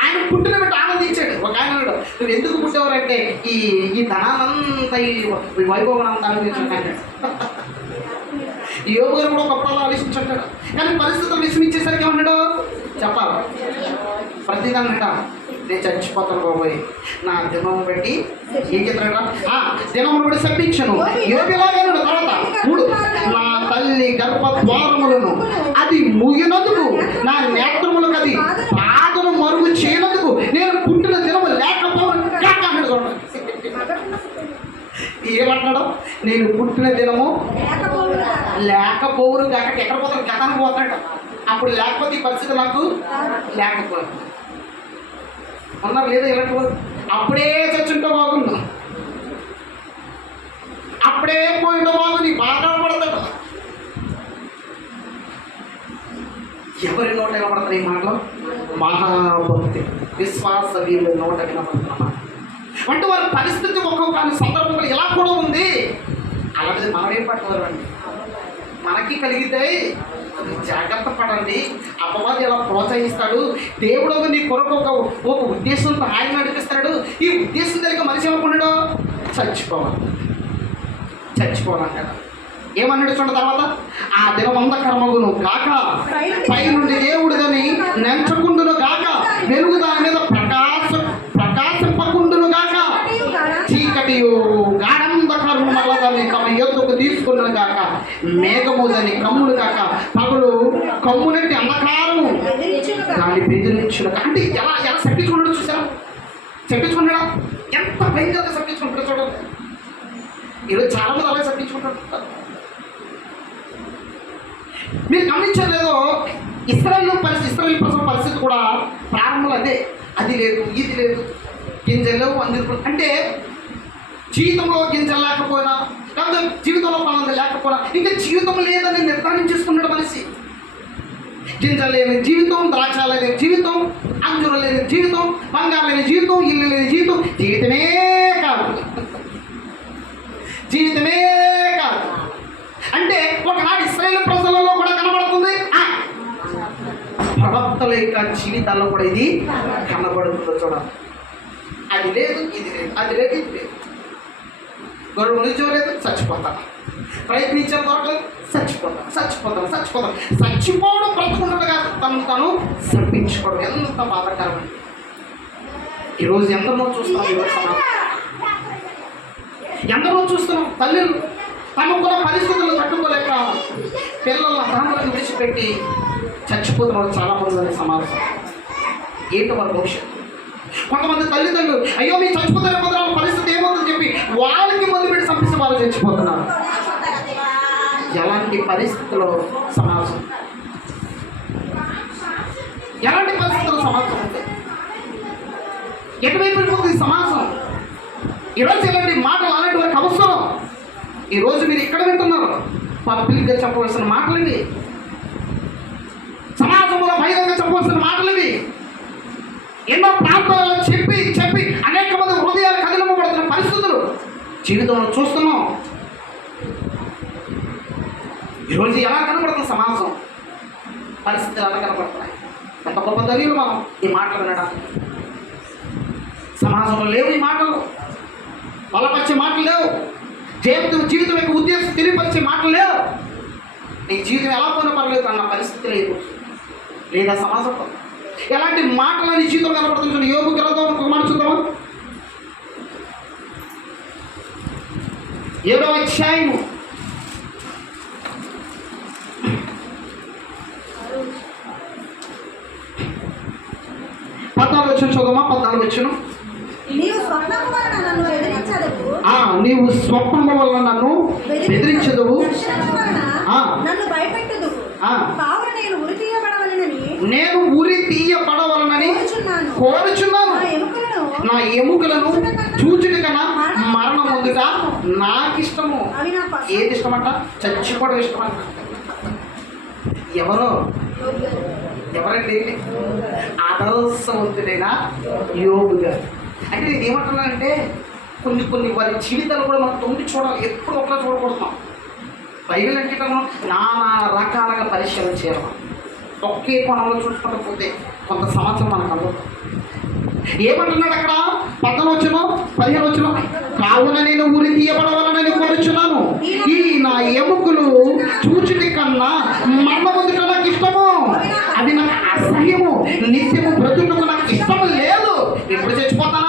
ఆయన పుట్టిన బట్టి ఆనందించాడు. ఒక ఆయన అన్నాడు, నువ్వు ఎందుకు పుట్టేవారంటే ఈ ధనానంతా ఈ వైభవం అంతా ఆనందించాడు. యోబు గారు కూడా ఒకప్పుడు ఆలోచించుంటాడు. కానీ పరిస్థితులు విస్మించేసరికి ఏమన్నాడు చెప్పాలి? ప్రతిదాన్నట నేను చచ్చిపోతాను బాబోయ్, నా దినమును బట్టి ఏం చెప్తాడ? దినమును బట్టి శపించను. యోబు ఎలాగన్నాడు తర్వాత 3, నా తల్లి గర్భద్వారములను అది మూగినందుకు, నా నేత్రములకు అది బాధను మరుగు చేయనందుకు నేను పుట్టిన దినము లేకపోవడం కాక అన్నాడు. ఏమంటాడు? నేను పుట్టిన దినము లేకపోవును కాక. ఎక్కడ పోతాడు? గతానికి పోతాడు. అప్పుడు లేకపోతే ఈ పరిస్థితి నాకు లేకపోదు. అన్నారు లేదా? ఇలాంటి అప్పుడే చచ్చుంటే బాగుండు, అప్పుడే పోయిందో బాగుంది, బాగా పడతాడు. ఎవరి నోట వినపడతారు ఈ మాటలు? మహాభక్తి విశ్వాస వీళ్ళ నోట వినపడుతున్నా అంటే వారి పరిస్థితి ఒక్కొక్క సందర్భంలో ఇలా కూడా ఉంది. అలాంటిది మనం ఏం పట్టుకోరు అండి. మనకి కలిగితే జాగ్రత్త పడండి. అపవాది ఎలా ప్రోత్సహిస్తాడు. దేవుడు నీ కొరకు ఒక ఉద్దేశంతో ఆయన నడిపిస్తాడు. ఈ ఉద్దేశం దగ్గర మనిషి ఏమనుకున్నాడు? చచ్చిపోవాలంటాడు. ఏమన్నాడు చూడండి తర్వాత? ఆ దినమంద కర్మగును గాక, పై నుండి దేవుడిదని నెంచకుండును గాక, వెలుగు దాని మీద ప్రకాశింపకుండును గాక, చీకటియు గాఢంధకరము మళ్ళా దాన్ని తమ యొద్దకు తీసుకున్నాను గాక, మేఘము దాన్ని కమ్మును గాక, పగులు కమ్మునట్టి అంధకారము దాన్ని బెదిరించును. అంటే ఎలా శపించుకున్నాడు చూసారా? శపించుకున్నాడా? ఎంత భయంకరంగా శపించుకుంటాడు చూడండి. ఈరోజు చాలా మంది అలా శపించుకుంటాడు. మీరు గమనించలేదో? ఇస్రాయేల్ ప్రజల పరిస్థితి కూడా ప్రారంభంలో అదే. అది లేదు, ఇది లేదు, గింజలు అందరు అంటే జీవితంలో గింజలు లేకపోయినా, లేకపోతే జీవితంలో పనులు లేకపోయినా, ఇంకా జీవితం లేదని నిర్ధారించేసుకున్నాడు మనిషి. గింజలు లేని జీవితం, ద్రాక్ష లేని జీవితం, అంజురు లేని జీవితం, బంగారు లేని జీవితం, ఇల్లు లేని జీవితం, జీవితమే కాదు. అంటే ఒకనాడు ఇశ్రాయేలు ప్రజలలో కూడా కనబడుతుంది, ప్రవక్తల యొక్క జీవితాల్లో కూడా ఇది కనబడుతుందో చూడాలి. అది లేదు, ఇది లేదు, అది లేదు, ఇది లేదు. గొడవ నిల్చోలేదు, చచ్చిపోతాను. ప్రయత్నించడం దొరకలేదు, చచ్చిపోతాను. చచ్చిపోవడం బ్రతుకుండదు కాదు, తను శపించుకోవడం ఎంత బాధాకరమండి. ఈరోజు ఎందరో చూస్తున్నాం. ఈరోజు ఎందరో చూస్తున్నాం. తల్లిలు తమకున్న పరిస్థితులను తట్టుకోలేక పిల్లల అనాథలను విడిచిపెట్టి చచ్చిపోతున్న వాళ్ళు చాలామంది అనే సమాజం. ఏంటో వాళ్ళ భవిష్యత్తు. కొంతమంది తల్లిదండ్రులు అయ్యో మీరు చచ్చిపోతారే మొదల పరిస్థితి ఏమవుతుందని చెప్పి వాళ్ళకి మొదలు పెట్టి చంపిస్తే వాళ్ళు చచ్చిపోతున్నారు. ఎలాంటి పరిస్థితుల్లో సమాజం, ఎలాంటి పరిస్థితుల్లో సమాజం ఉంది? ఎటువైపు వెళ్ళిపోతుంది సమాజం? ఈరోజు ఇలాంటి మాటలు అలాంటి వారికి అవసరం. ఈరోజు మీరు ఇక్కడ వింటున్నారు, పబ్లిక్గా చెప్పవలసిన మాటలు ఇవి, సమాజంలో బహిరంగ చెప్పవలసిన మాటలు ఇవి. ఎన్నో ప్రాంతాలలో చెప్పి అనేక మంది హృదయాలు కదిలింపబడుతున్న పరిస్థితులు జీవితంలో చూస్తున్నాం. ఈరోజు ఎలా కనబడుతుంది సమాజం? పరిస్థితులు ఎలా కనపడుతున్నాయి. ఎంత గొప్ప ధైర్యం మనం ఈ మాటలు వినడానికి. సమాజంలో లేవు ఈ మాటలు, బలపరిచే మాటలు లేవు, జీవితం యొక్క ఉద్దేశం తెలియపరిచే మాటలు లేవు. నీ జీవితం ఎలా పోయినా పర్లేదు అన్న పరిస్థితి లేదు. లేదా సమాజంలో ఎలాంటి మాటలు నీ జీవితం కనపడుతుంది. యోగు గ్రంథం ఒక మాట చూద్దామా, 7వ అధ్యాయము 14వ వచనం చదువుమా. 14వ వచనం. నీవు స్వప్నము వలన నన్ను బెదిరించదవు. నీవు స్వప్నము వలన నన్ను బెదిరించదవు, దర్శనము వలన నన్ను భయపెట్టుదువు. కావున నేను ఉరి తీయబడవలనని కోరుచున్నాను. నా ఎముకలను చూచుట కన్నా మరణం పొందుట నాకిష్టము. ఏది ఇష్టమంట? చచ్చిపోవడం ఇష్టమంట. ఎవరండి? ఆదర్శవంతుడైన యోబు గారు. అంటే నేను ఏమంటున్నానంటే కొన్ని వారి జీవితాలు కూడా మనం తొంగి చూడాలి, ఎప్పుడు ఒకలా చూడకూడదు. బైబిల్ అంటే నానా రకాలుగా పరిశీలన చేయాలి. ఒకే కోణంలో చూసుకోకపోతే కొంత సంవత్సరం మనకు అందదు. ఏమంటున్నాడు అక్కడ? 15వ వచనం 15వ వచనం. కావున నేను ఉరి తీయబడవలనని కోరుచున్నాను. ఈ నా ఎముకలు చూచుటి కన్నా మరణ పొందుట నాకు ఇష్టము. అది నాకు అసహ్యము. నిత్యము బ్రతుకు నాకు ఇష్టము లేదు. ఎప్పుడు చచ్చిపోతానా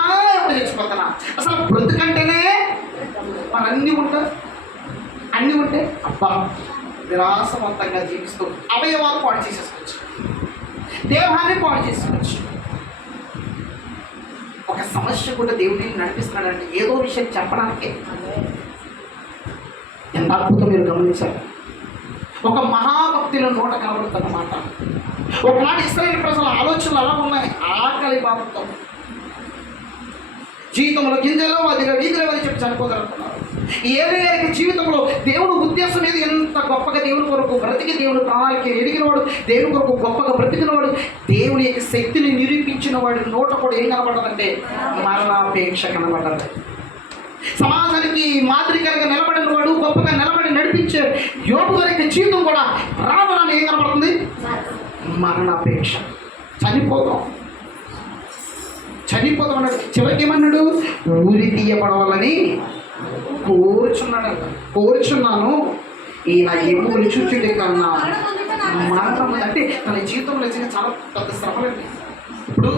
అసలు బ్రతుకంటేనే మన అన్నీ ఉంటే అబ్బా విలాసవంతంగా జీవిస్తూ అవయవాలు పాడు చేసేసుకోవచ్చు, దేహాన్ని పాడు చేసుకోవచ్చు. ఒక సమస్య కూడా దేవుడిని నడిపిస్తున్నాడంటే ఏదో విషయం చెప్పడానికే. ఎంత అద్భుతం మీరు గమనించాలి. ఒక మహాభక్తిలో నోట కనబడుతున్నమాట. ఒకనాడు ఇశ్రాయేలు ప్రజల ఆలోచనలు అలా ఉన్నాయి. ఆకలి బాధతో జీవితంలో గింజలో వదిలి వీధిలో వదిలి చెప్పి చనిపోగలుగుతున్నారు. ఏదైనా జీవితంలో దేవుడు ఉద్దేశం మీద ఎంత గొప్పగా దేవుని కొరకు బ్రతికి దేవుని ప్రణాళిక ఎరిగినవాడు, దేవుని కొరకు గొప్పగా బ్రతికినవాడు, దేవుని యొక్క శక్తిని నిరూపించిన వాడి నోట కూడా ఏం కనబడదంటే మరణాపేక్ష కనబడ్డది. సమాజానికి మాదిరికరంగా నిలబడిన వాడు, గొప్పగా నిలబడి నడిపించే యోబు గారి యొక్క జీవితం కూడా రావడానికి ఏం కనబడుతుంది? మరణాపేక్ష. చనిపోతాం అన్నాడు. చివరికి ఏమన్నాడు? ఊరి తీయబడవాలని కోరుచున్నాను. ఈ నా ఎముకలు చూచుటే కన్నా మరణం. అంటే తన జీవితంలో చాలా పెద్ద శ్రమలండి. ఇప్పుడు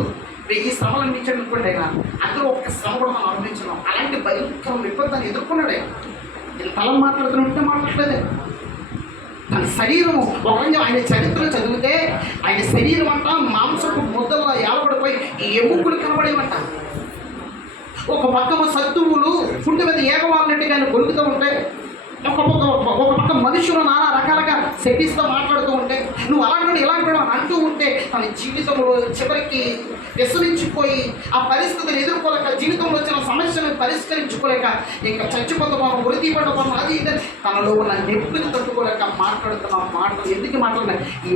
1000 శ్రమలు అనిపించాడు అనుకోండి ఆయన, అందులో ఒక్క శ్రమ కూడా మనం అనుభవించున్నాం. అలాంటి భయంకరమైన ఇబ్బందిని ఎదుర్కొన్నాడు ఆయన. తలం మాట్లాడుతున్నట్టే మాట్లాడలేదు. తన శరీరము ఒకరోజు ఆయన చరిత్ర చదివితే ఆయన శరీరం అంట మాంసపు ముద్దల్లో ఏలబడిపోయి ఈ ఎముకలు కనబడేవంట. ఒక పక్క సత్తువులు పుంటి మీద ఏకవాళ్ళంటే ఆయన కొలుకుతూ ఉంటే, ఒక పక్క మనుషులు నానా రకాలుగా శపిస్తూ మాట్లాడుతూ ఉంటే, నువ్వు అలాంటి ఇలాంటి అంటూ ఉంటే తన జీవితంలో చివరికి వ్యసనించిపోయి ఆ పరిస్థితిని ఎదుర్కోలేక, జీవితంలో వచ్చిన సమస్యను పరిష్కరించుకోలేక ఇంకా చచ్చిపోతాం, ఉరితీపడతాం, అది ఇది తనలో ఉన్న నొప్పిని తట్టుకోలేక మాట్లాడుతున్న మాటలు ఎందుకు మాట్లాడినా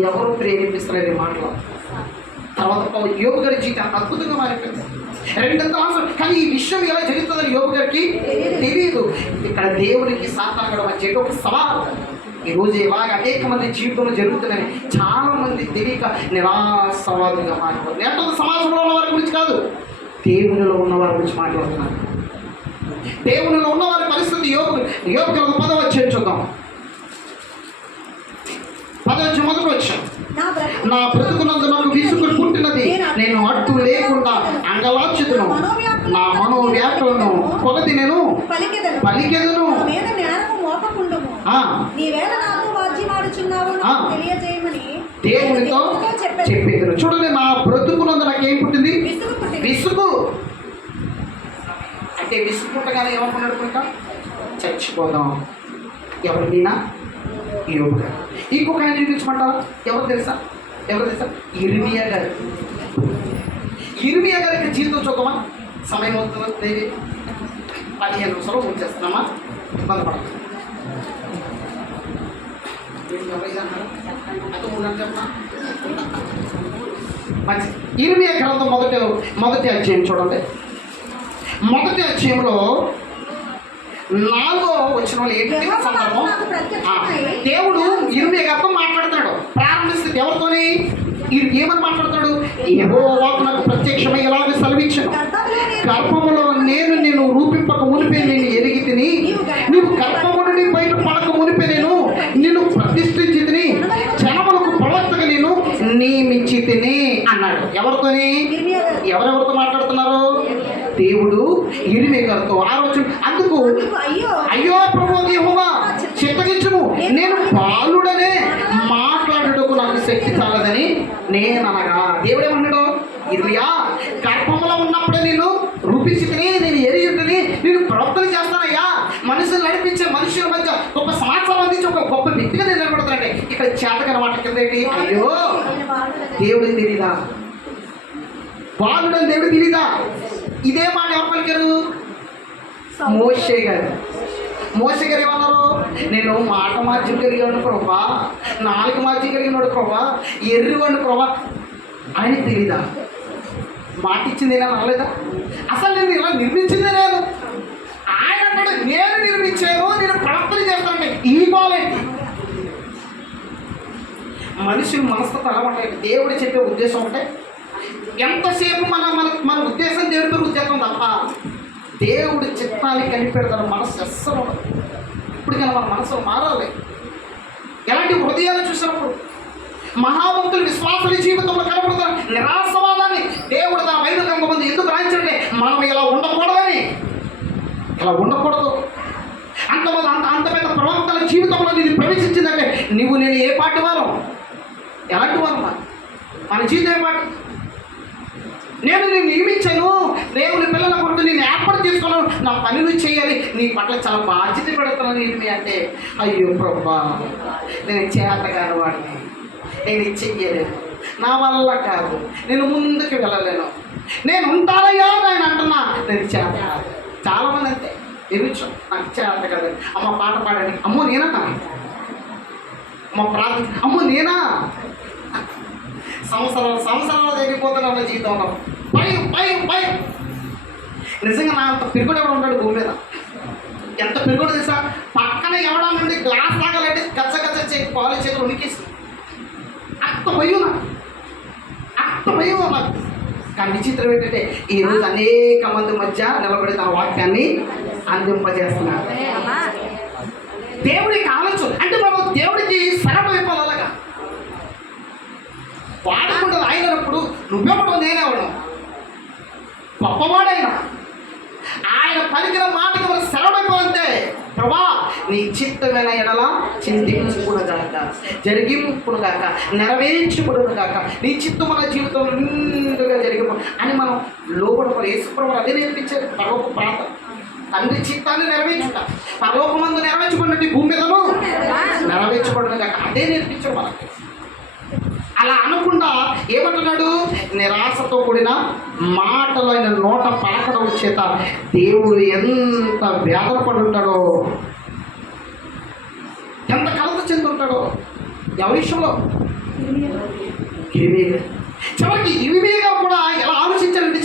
ఎవరు ప్రేరేపిస్తలేరు ఈ మాటలు. తర్వాత యోబు గారి జీవితం అద్భుతంగా మారిపోయింది. 2 సంవత్సరాలు. కానీ ఈ విషయం ఎలా జరుగుతుందని యోబు గారికి తెలియదు. ఇక్కడ దేవునికి సాతానుడు మధ్య ఒక సవాల్. ఈరోజు ఇలాగ అనేక మంది జీవితంలో జరుగుతున్నాయి. చాలా మంది తెలియక నిరాశవాదులుగా మారిపోతుంది. ఎంతో సమాజంలో ఉన్న వారి గురించి కాదు, దేవునిలో ఉన్న వారి గురించి మాట్లాడుతున్నారు. దేవునిలో ఉన్న వారి పరిస్థితి యోబు 10వ అధ్యాయం చూద్దాం. 10వ అధ్యాయం మొదటి వచ్చాం. నా బ్రతుకునందు నాకు విసుగు పుట్టినది, నేను అట్టు లేకుండా అంగలార్చుదును, నా మనోవ్యాఖ్యలను కొలది నేను పలికెదను. దేవునితో చెప్పేది. చూడండి, నా బ్రతుకునందు నాకేం పుట్టింది? విసుగు. అంటే విసుగు పుట్టగానే ఏమనుకున్నాడుకుంటా? చచ్చిపోదాం. ఎవరు? మీనా యోబు గారు. ఇంకొక ఆయన చూపించమంటారా? ఎవరు తెలుసా? ఇర్మియా గారు. ఇర్మియా గారికి జీవితం చూద్దామా? సమయం అవుతుంది, 15 నిమిషాలు ఉంచేస్తున్నామా? ఇబ్బంది పడదు. మంచి. ఇర్మియా గ్రంథం మొదటి అధ్యాయం చూడండి. మొదటి అధ్యాయంలో 4వ వచనంలో ఏంటంటే సందర్భం, దేవుడు ఇర్మియా గారితో మాట్లాడుతున్నాడు. ప్రారంభిస్తే ఎవరితోని ఏమని మాట్లాడతాడు? యెహోవాకు నాకు ప్రత్యక్షమై ఎలాగ సెలవిచ్చాను, గర్భములో నేను నిన్ను రూపింపక మునిపే నేను ఎరిగి తిని, నీవు గర్భము నుండి బయట పడక మునిపే నేను నిన్ను ప్రతిష్ఠించి తిని, జనములకు ప్రవక్తగా నేను నియమించి తిని అన్నాడు. ఎవరితోని? ఎవరెవరితో మాట్లాడుతున్నారు? దేవుడు ఇర్మీయాతో ఆలోచన. అందుకు అయ్యో ప్రభువా యెహోవా చిత్తగించుము, నేను బాలుడనే మాట్లాడుటకు నాకు శక్తి చాలదని నేను అనగా, దేవుడేమన్నాడు? ఇర్మియా, గర్భంలో ఉన్నప్పుడే నేను రూపించుకుని నేను ఎరియుంటుని నేను ప్రవర్తన చేస్తానయ్యా, మనుషులు నడిపించే మనుషుల మధ్య గొప్ప సమాచారం అందించి ఒక గొప్ప వ్యక్తిగా నేను నిలబడతానంటే ఇక్కడ చేతకన మాట కింద ఏంటి? అయ్యో దేవుడికి తెలీదా? బాలుడని దేవుడు తెలీదా? ఇదే మాట ఎవరు పలికారు? మోషే గారు. మోషే గారు ఏమన్నారు? నేను మాట మార్చి కలిగాను ప్రభా, నాలుగు మార్చి కలిగినాడు ప్రభా, ఎర్రివాడిని ప్రభా. ఆయనకి తెలీదా? మాట ఇచ్చింది నేను అనలేదా? అసలు నేను ఇలా నిర్మించిందే నేను. ఆయన అన్నాడు నేను నిర్మించాను, నేను ప్రవర్తన చేస్తానంటే ఈ గోలేంటి? మనుషులు మనస్తత్వం ఎలా ఉంటాయి? దేవుడు చెప్పే ఉద్దేశం ఉంటే ఎంతసేపు మన ఉద్దేశం దేవుడితో ఉద్దేశం తప్ప దేవుడి చిత్తాన్ని కనిపెడతాడు మనసు అస్సలు ఉండదు. ఇప్పటికైనా మన మనసు మారాలి. ఎలాంటి హృదయాలు చూసినప్పుడు మహాభక్తులు విశ్వాసుల జీవితంలో కనపడతారు నిరాశవాదాన్ని దేవుడు తన వైద్యం ముందు ఎందుకు రాయించండి? మనం ఇలా ఉండకూడదని. ఇలా ఉండకూడదు. అంత పెద్ద ప్రవక్తల జీవితంలో నేను ప్రవేశించిందంటే నువ్వు నేను ఏ పాటి వారం? ఎలాంటి వారం? మన జీవితం ఏ పాటి? నేను నియమించాను, దేవుని పిల్లల కొరకు నేను ఏర్పాటు చేసుకున్నాను, నా పనులు చేయాలి, నీ పట్ల చాలా బాధ్యత పెడుతున్నాను ఏమి అంటే, అయ్యో ప్రభా నేను చేతగాని వాడిని, నేను ఇది చెయ్యలేను, నా వల్ల కాదు, నేను ముందుకు వెళ్ళలేను, నేను ఉంటానయ్యా నేను అంటున్నా, నేను చేత కాదు. చాలామంది అంతే ఎరుచు నాకు చేత కదా. అమ్మ పాట పాడండి, అమ్మో నేనా? అమ్మ ప్రార్థన, అమ్మో నేనా? సంవత్సరాలు తగ్గిపోతున్నా జీవితంలో భయం. నిజంగా నా అంత పిరుగుడు ఎవడు ఉంటాడు భూమి మీద? ఎంత పిరుగుడు తెలుసా? పక్కన ఎవడా నుండి గ్లాస్ తాగాలంటే గచ్చ చేసి పాలు చేతులు ఉనికేసి అంత భయం నాకు. కానీ విచిత్రం ఏంటంటే ఈరోజు అనేక మంది మధ్య నిలబడి తన వాక్యాన్ని అందింపజేస్తున్నారు. దేవుడికి ఆలోచన అంటే మనం దేవుడికి సరమైపోవాలి. అలాగా వాడకుండా ఆయనప్పుడు నువ్వెవడు నేనెవడు? గొప్పవాడైనా ఆయన పలికిన మాటకి మనం సెలవైపోతే ప్రభా నీ చిత్తమైన ఎడల చింతించుకునగాక, జరిగింపునుగాక, నెరవేర్చుకునుగాక, నీ చిత్తం మన జీవితంలో నిండుగా జరిగిపో అని మనం లోపల యేసుప్రభువు అదే నేర్పించారు. పరలోక ప్రాంతం తండ్రి చిత్తాన్ని నెరవేర్చుట, పరలోకమందు నెరవేర్చుకున్నట్టు భూమి మీదను నెరవేర్చుకోవడం అదే నేర్పించారు మనకి. అలా అనకుండా ఏమంటున్నాడు? నిరాశతో కూడిన మాటలు ఆయన నోట పలకడం చేత దేవుడు ఎంత వేదపడి ఉంటాడో, ఎంత కలత చెందుంటాడో. ఎవరి విషయంలో? చివరికి ఇరిమియా కూడా ఎలా ఆలోచించాలంటే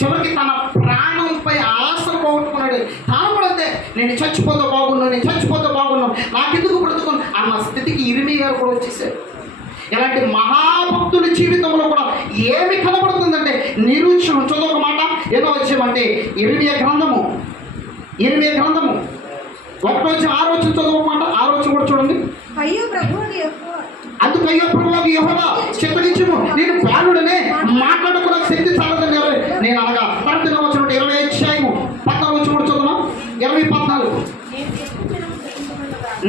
చివరికి తన ప్రాణంపై ఆశలు పోగొట్టుకున్నాడు. తాను కూడా అంతే, నేను చచ్చిపోతే బాగున్నాను, నాకెందుకు బ్రతుకుని అన్న స్థితికి ఇరిమియా కూడా వచ్చేసాడు. ఇలాంటి మహాభక్తుల జీవితంలో కూడా ఏమి కనబడుతుందంటే నిరీక్షణ. చదువు మాట ఏదో వచ్చామంటే ఇర్మియా గ్రంథము 1:6 చదువు మాట 6 కూడా చూడండి. అందుకు అయ్యో ప్రభువు యెహోవా చిత్తగించుము, నేను బాలుడనే మాట్లాడకుండా శక్తి చాలదని నేను అనగా 20 అధ్యాయము 14 కూడా చదువు. 20:14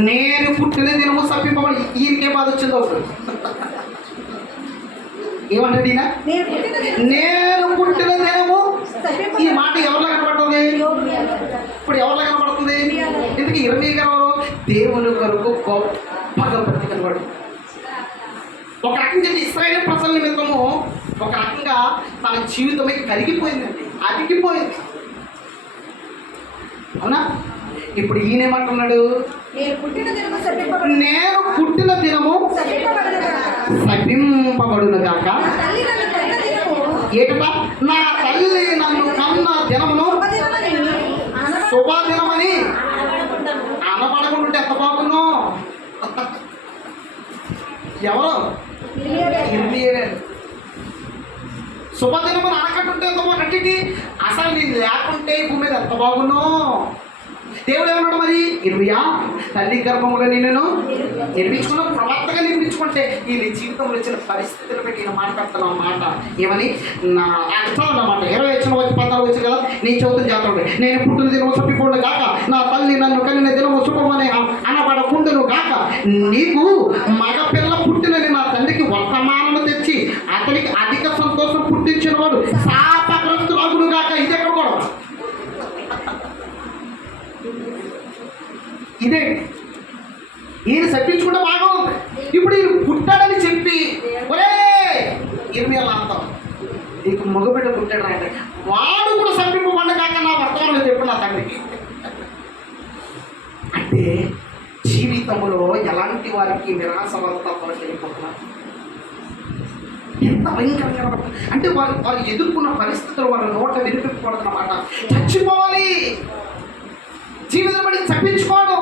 నేను పుట్టిన దినము సప్పింపబడి ఈయనకే బాధ వచ్చిందో ఏమంటాడు ఈయన? నేను పుట్టిన దినము. ఈ మాట ఎవరిలో కనబడుతుంది? ఇప్పుడు ఎవరిలో కనబడుతుంది? ఎందుకు ఇర్మియా గారు దేవుని కొరకు గొప్పగా బ్రతికినవాడు. ఒక రకంగా ఇశ్రాయేలు ప్రజల నిమిత్తము ఒక రకంగా తన జీవితమే కరిగిపోయిందండి, అరిగిపోయింది. అవునా? ఇప్పుడు ఈయనేమంటున్నాడు? నేను పుట్టిన దినము శపింపబడును గాక. ఏటా? నా తల్లి నన్ను కన్న దినమును శుభదినమని అనబడకుండా ఎంత బాగున్నో. ఎవరు? ఇర్మియా గారు. శుభదినము అనకట్టుంటే ఎంత బాగుంటే అసలు నేను లేకుంటే ఈ భూమి మీద ఎంత బాగున్నో. దేవుడు ఏమన్నాడు మరి, ఇర్మియా తల్లి గర్భంలో నిన్ను నిర్మించుకున్న ప్రవర్తగా నిర్మించుకుంటే ఈ నీ జీవితంలో వచ్చిన పరిస్థితులు పెట్టి నేను మాట్లాడుతున్నా మాట ఏమని నా అన్నమాట 20 వచ్చి కదా నీ చదువుతున్న జాతర నేను పుట్టిన దినము చప్పిపోండు కాక నా తల్లి నన్ను కలిగిన దినము శుభమని అనబడకుండును కాక నీకు మగ పిల్ల పుట్టినని నా తండ్రికి వర్తమానము తెచ్చి అతనికి అధిక సంతోషం పుట్టించిన వాడు శాపగ్రస్తురాగును కాక. ఇది ఎక్కడ కూడా ఇదే ఈయన చెప్పించుకుంటే బాగా ఉంది. ఇప్పుడు ఈయన పుట్టాడని చెప్పి ఒరే ఇర్మియా అంటాం నీకు మగబిడ్డ పుట్టాడు అంటే వాడు కూడా సంపింపబడ్డ కాక నా వర్తమానం చెప్పు నా తండ్రికి. అంటే జీవితంలో ఎలాంటి వారికి నిరాశవాదతో వెళ్ళిపోతున్నారు. ఎంత భయంకరంగా అంటే వారు ఎదుర్కొన్న పరిస్థితులు వాళ్ళ నోట వినిపించకూడదన్నమాట. చచ్చిపోవాలి, జీవితం పడి తప్పించుకోవడం,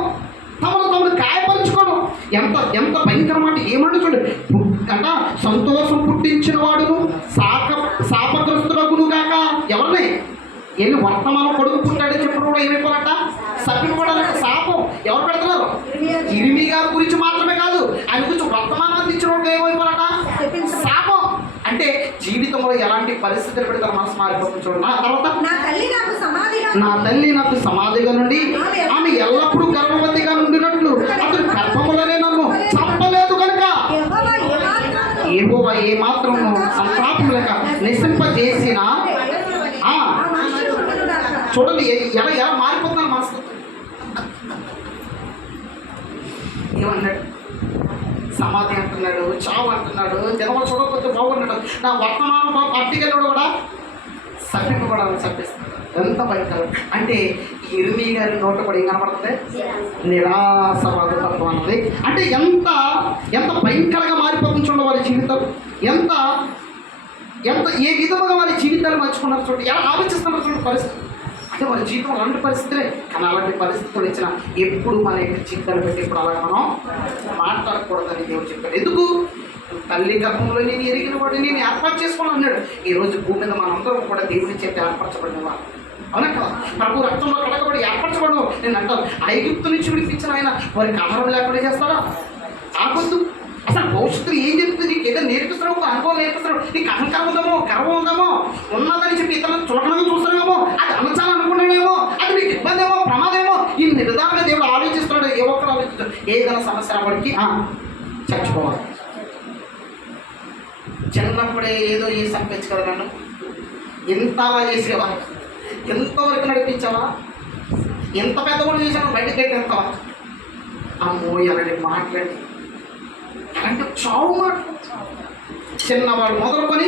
తమను గాయపరుచుకోవడం ఎంత ఎంత భయంకరమాట. ఏమంటే చూడండి కదా సంతోషం పుట్టించిన వాడును శాపగ్రస్తుడగును కాక. ఎవరిని వెళ్ళి వర్తమానం కొడుకు పుట్టాడని చెప్పిన కూడా ఏమైపోవాలంట, సప్పిపోవడాలంట. శాపం ఎవరు పెడుతున్నారు? ఇర్మియా గారి గురించి మాత్రమే కాదు, ఆయన గురించి వర్తమానం అందించిన వాడు ఏమైపోవాలంట, శాపం. అంటే జీవితంలో ఎలాంటి పరిస్థితులు పెడతారు మనసు మారిపోతుంది. చూడండి ఆ తర్వాత నా తల్లి నాకు సమాధిగా నుండి ఆమె ఎల్లప్పుడూ గర్భవతిగా ఉండినట్లు అతడు గర్భములనే నన్ను చంపలేదు కనుక యెహోవా ఏ మాత్రం సంతాపం లేక నశింపజేసిన. చూడండి ఎలా ఎలా మారిపోతున్నారు మనసు. ఏమన్నాడు, సమాధి అంటున్నాడు, చావు అంటున్నాడు, జనములు చూడకపోతే బాగున్నాడు. నా వర్తమానం పట్టికెళ్ళాడు కూడా సప్పింపబడాలని చెప్పిస్తున్నాడు. ఎంత భయంకరం అంటే ఇర్మియా గారి నోట కూడా ఏం కనపడుతుంది, నిరాశవాద తత్వం అన్నది. అంటే ఎంత ఎంత భయంకరంగా మారిపోతుంది చూడండి వారి జీవితం. ఎంత ఎంత ఏ విధముగా వారి జీవితాలు మర్చుకున్నారు చూడండి, ఎలా ఆలోచిస్తున్నారు చూడండి పరిస్థితి. అంటే వారి జీవితం అలాంటి పరిస్థితులే. కానీ అలాంటి పరిస్థితులు ఇచ్చిన ఎప్పుడు మన యొక్క జీవితాలు పెట్టి ఇప్పుడు అలా మనం మాట్లాడకూడదని దేవుడు చెప్పాడు. ఎందుకు? తల్లి గర్భంలో నేను ఎరిగిన వాడు నేను ఏర్పాటు చేసుకోను అన్నాడు. ఈరోజు భూమి మీద మనందరం కూడా దేవుని చేత ఏర్పరచబడిన వారు. అవునా కదా? ప్రభు రక్తంలో కడగబడి ఏర్పరచబడను. నేను అంటాను ఐగుప్తు నుంచి విడిపించిన ఆయన వారికి ఆహారం లేకుండా చేస్తాడా? ఆగొద్దు. అసలు భవిష్యత్తులో ఏం చెప్తుంది? నీకు ఏదో నేర్పిస్తున్నావు, ఒక అనుభవం నేర్పిస్తున్నావు. నీకు అహంకారం ఉందామో గర్వం ఉందామో ఉన్నదని చెప్పి ఇతరులను చులకనగా చూస్తున్నామేమో, అది అనచాలనుకున్నాడేమో, అది నీకు ఇబ్బంది ఏమో, ప్రమాదమేమో. ఇన్ని విధాలుగా దేవుడు ఆలోచిస్తున్నాడు. ఏ ఒక్కరు ఆలోచిస్తాడు? ఏదైనా సమస్య రావడానికి చచ్చిపోవాలి. చిన్నప్పుడే ఏదో చేసి చంపించు కదా నన్ను, ఎంతలా చేసేవా, ఎంతవరకు నడిపించావా, ఎంత పెద్దవాడు చేసావు, బయటకు ఎంతవా అమ్మో అలాంటి మాట్లాడి అంటే చావు మాట. చిన్నవాడు మొదలుకొని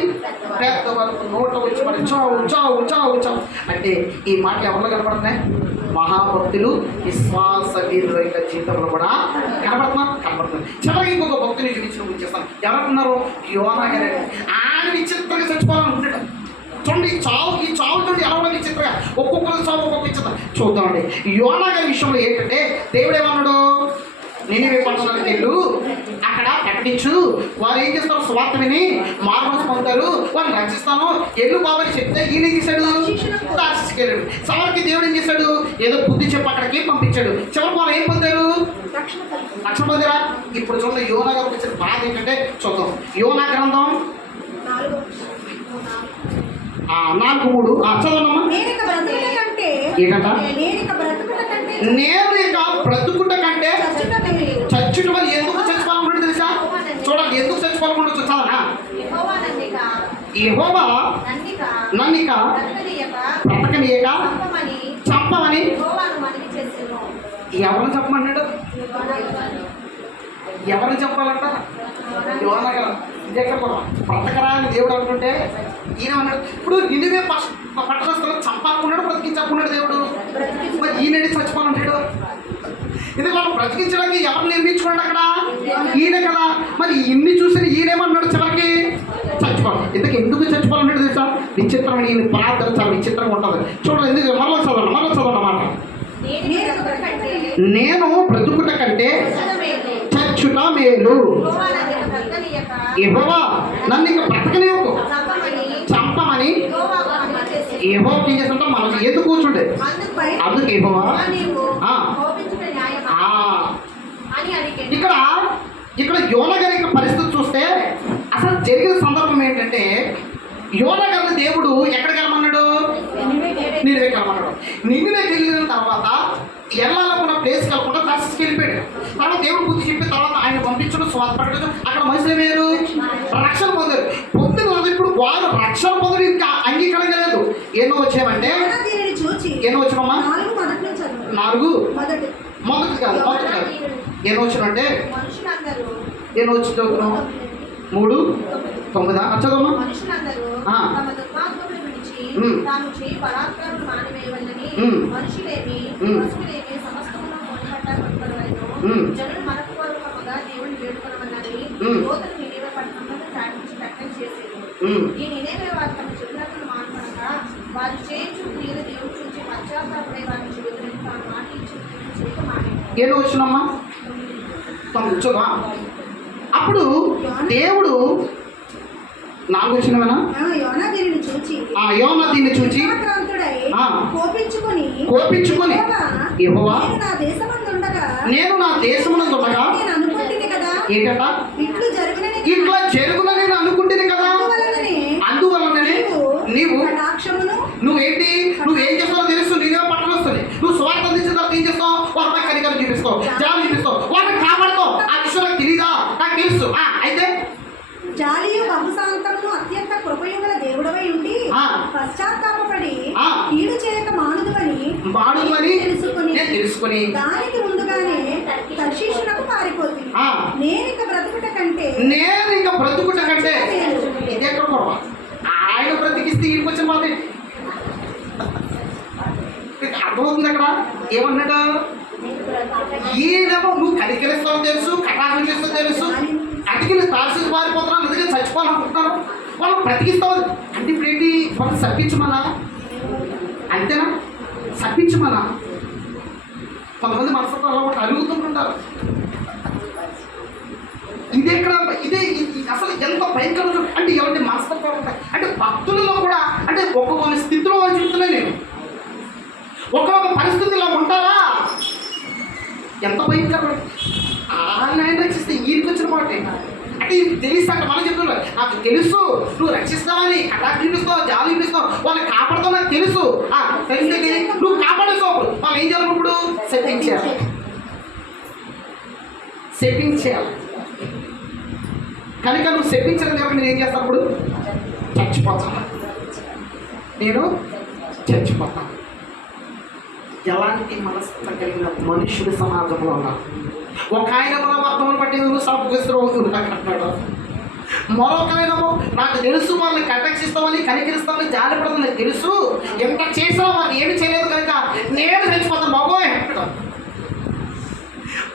పెద్దవాళ్ళు నోట వచ్చి మరి చావు చావు చావు చావు అంటే ఈ మాట ఎవరిలో కనపడుతున్నాయి? మహాభక్తులు విశ్వాస వీరుల యొక్క జీవితంలో కూడా కనపడుతుంది. చివరికి ఇంకొక భక్తుని చూపించిన గురించేస్తాను. ఎవరున్నారు? యోనా గారు. ఆయన విచిత్రంగా చచ్చిపోవాలనుకుంటాడు. చూడండి ఈ చావు చూడండి ఎలా ఉన్న విచిత్రంగా, ఒక్కొక్కరు చావు ఒక్కొక్క విచిత్రం. చూద్దామండి యోనా గారి విషయంలో ఏంటంటే దేవుడు ఏమన్నాడు, నినివే పట్టణానికి వెళ్ళు, అక్కడ ప్రకటించు, వారు ఏం చేస్తారు, స్వార్థ విని మార్మల్స్ పొందుతారు, వారిని రక్షిస్తాను ఎల్లు బాబని చెప్తే ఈయన చేశాడు, దాచికెళ్ళాడు. చివరికి దేవుడు ఏం చేశాడు, ఏదో బుద్ధి చెప్పి అక్కడికి పంపించాడు. చివరికి వాళ్ళు ఏం పొందారు, రక్షణ పొందారా. ఇప్పుడు చూడండి యోనా గారు వచ్చిన బాధ ఏంటంటే చూద్దాం. యోనా గ్రంథం 4:3 చదవనమ్మా. నేను ఇక బ్రతుకుట కంటే చచ్చుట వల్ల ఎందుకు చచ్చిపోవాలనుకుంటే తెలుసా? చూడండి ఎందుకు చచ్చిపోవాలనుకుంటే చదవనా. యెహోవా నన్నిక బ్రతకనీయక చంపమని ఎవరిని చెప్పమన్నాడు? ఎవరిని చెప్పాలంట? యోనా గారు. ఇదే కదా బ్రతకరా అని దేవుడు అనుకుంటే ఈయన అన్నాడు. ఇప్పుడు నిన్నువే పట్టణస్థలో చంపాలనుకున్నాడు, బ్రతికించాలనుకున్నాడు దేవుడు. మరి ఈయనడి చచ్చిపోవాలంటాడు. ఎందుకు వాళ్ళు బ్రతికించడానికి ఎవరు నిర్మించుకోండి అక్కడ? ఈయన కదా. మరి ఇన్ని చూసి ఈయనేమన్నాడు చివరికి చచ్చిపోవాలి. ఎందుకు చచ్చిపోవాలన్నాడు తెలుసా? విచిత్రమైన ఈయన ప్రార్థన చాలా విచిత్రంగా ఉంటుంది. చూడండి ఎందుకు మరలా చదవండి అన్నమాట. నేను బ్రతుకుట కంటే చచ్చుట మేలు. యెహోవా నన్ను ఇక బ్రతకనివ్వకు, చంపమని యెహోవాకి ఏం చేస్తుంటాం మనం ఎందుకు కూర్చుండే అందుకు యెహోవా ఇక్కడ యోనా గారి యొక్క పరిస్థితి చూస్తే అసలు జరిగిన సందర్భం ఏంటంటే యోనా గారిని దేవుడు ఎక్కడికి వెళ్ళమన్నాడు? నినివేకి వెళ్ళమన్నాడు. నినివేకి వెళ్ళిన తర్వాత వెళ్ళాలనుకున్న ప్లేస్కి వెళ్ళకుండా దర్శించి వెళ్ళిపోయాడు. తర్వాత దేవుడు బుద్ధి చెప్పిన తర్వాత ఆయన పంపించడం స్వార్థపడడం అక్కడ మనుషులు ఏమయ్యారు? రక్షణ పొందారు. పొందిన రోజు ఇప్పుడు వారు రక్షణ పొందడం ఇంకా అంగీకారం లేదు. ఎన్నో వచ్చామంటే ఎన్నో వచ్చామమ్మా? 4 మొదటి కాదు ఎన్నో వచ్చినంటే ఎన్నో వచ్చి చదువుతున్నాం 3 9 చదవమ్మా. ఏదో వచ్చినమ్మా 9 చదువా. అప్పుడు దేవుడు 4 వచ్చినవేనా? యోనా దీన్ని చూచి కోపించుకొని యెహోవా నేను నా దేశమునందుండగా ఏంటట ఇట్లా జరుగున నేను అనుకుంటుంది కదా, అందువలననే నువ్వేంటి నువ్వేం చేస్తావో తెలుసు. నేనే పట్టణం వస్తుంది, నువ్వు స్వార్థం తెచ్చిన తర్వాత ఏం చేస్తావు? వాళ్ళపై కనికరం చూపిస్తావు, జాలి చూపిస్తావు, వాళ్ళని కాపాడుతావు. ఆ విషయం నాకు తెలీదా? నాకు తెలుసు. అయితే జాలియు బహుశాంతమును అత్యంత కృపయుగల దేవుడవై ఉండి పశ్చాత్తాపపడి కీడు చేయక మానుదువని తెలుసుకుని దానికి ముందుగానే తర్షీషునకు పారిపోతుంది. నేను ఇక బ్రతుకుట కంటే ఇదే కృప. ఆయన బ్రతికిస్తే ఇంటికి వచ్చిన మాట అర్థమవుతుంది. అక్కడ ఏమన్నాడు? ఈయనేమో నువ్వు కనికరిస్తావు తెలుసు, కటాక్షం చేస్తావు తెలుసు, అందుకే నేను తారసి పారిపోతున్నాను, అందుకే చచ్చిపోవాలనుకుంటున్నాను, వాళ్ళు బ్రతికిస్తావు అంటే ఇప్పుడు ఏంటి? వాళ్ళు సర్పించమనా? అంతేనా? సర్పించమనా? కొంతమంది మనసుతో అలా ఒకటి అలుగుతుంటుంటారు. ఇదే అసలు ఎంత భయంకరంగా అంటే ఎవరి మనస్తత్వం ఉంటాయి అంటే భక్తులలో కూడా అంటే ఒక్కొక్క స్థితిలో వాళ్ళు చెప్తున్నా నేను ఒక్కొక్క పరిస్థితిలో ఉంటారా? ఎంత భయంకరం! ఆయన రక్షిస్తే ఈయనకి వచ్చిన మాట అంటే ఇది తెలుసు అంటే మనం చెప్తున్నారు. నాకు తెలుసు నువ్వు రక్షిస్తావని, కటాక్ష చూపిస్తావు, జాలి చూపిస్తావు, వాళ్ళని కాపాడుతావు, నాకు తెలుసు. తెలిస్తే నువ్వు కాపాడేస్తావు. వాళ్ళు ఏం చేయాలి? ఇప్పుడు సెట్టింగ్ చేయాలి. కనుక నువ్వు సెట్టించడం కాబట్టి నేను ఏం చేస్తాను? ఇప్పుడు చచ్చిపోతాను, నేను చచ్చిపోతాను. ఎలాంటి మనస్తత్వం కలిగిన మనుషుల సమాజంలో ఉన్నారు. ఒక ఆయన మన వర్తమానం పట్టి అంటున్నాడు, మరొక ఆయనమో నాకు తెలుసు వాళ్ళని కటాక్షిస్తామని, కనికరిస్తామని, జాలిపడతామని తెలుసు, ఎంత చేసినా వాళ్ళు ఏమి చేయలేదు కనుక నేను చచ్చిపోతాను బాబోయ్ అంటాడు.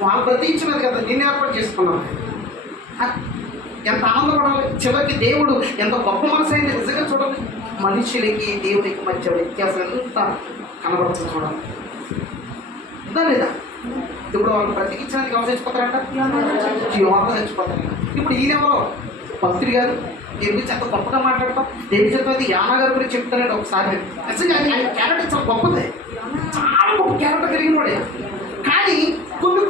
వాళ్ళు ప్రతించినది కదా, నేను ఏర్పాటు చేసుకున్నాను. ఎంత ఆనందపడాలి. చివరికి దేవుడు ఎంత గొప్ప మనసు అయింది నిజంగా చూడాలి. మనుషులకి దేవుడికి మధ్య వ్యత్యాసం ఎంత కనబడుతుంది చూడాలి. ఉందా లేదా? ఇప్పుడు వాళ్ళు బ్రతికించడానికి ఎవరు చచ్చిపోతారంట? జీవాలు చచ్చిపోతారంట. ఇప్పుడు ఈయనెవరో భక్తుడు గారు దేవుడి గురించి ఎంత గొప్పగా మాట్లాడతాం. దేవుడి చెప్పేది యానా గారి గురించి చెప్తానండి ఒకసారి. నిజంగా ఆయన క్యారెక్టర్ చాలా గొప్పదే, చాలా గొప్ప క్యారెక్టర్ కలిగిన వాడే. కానీ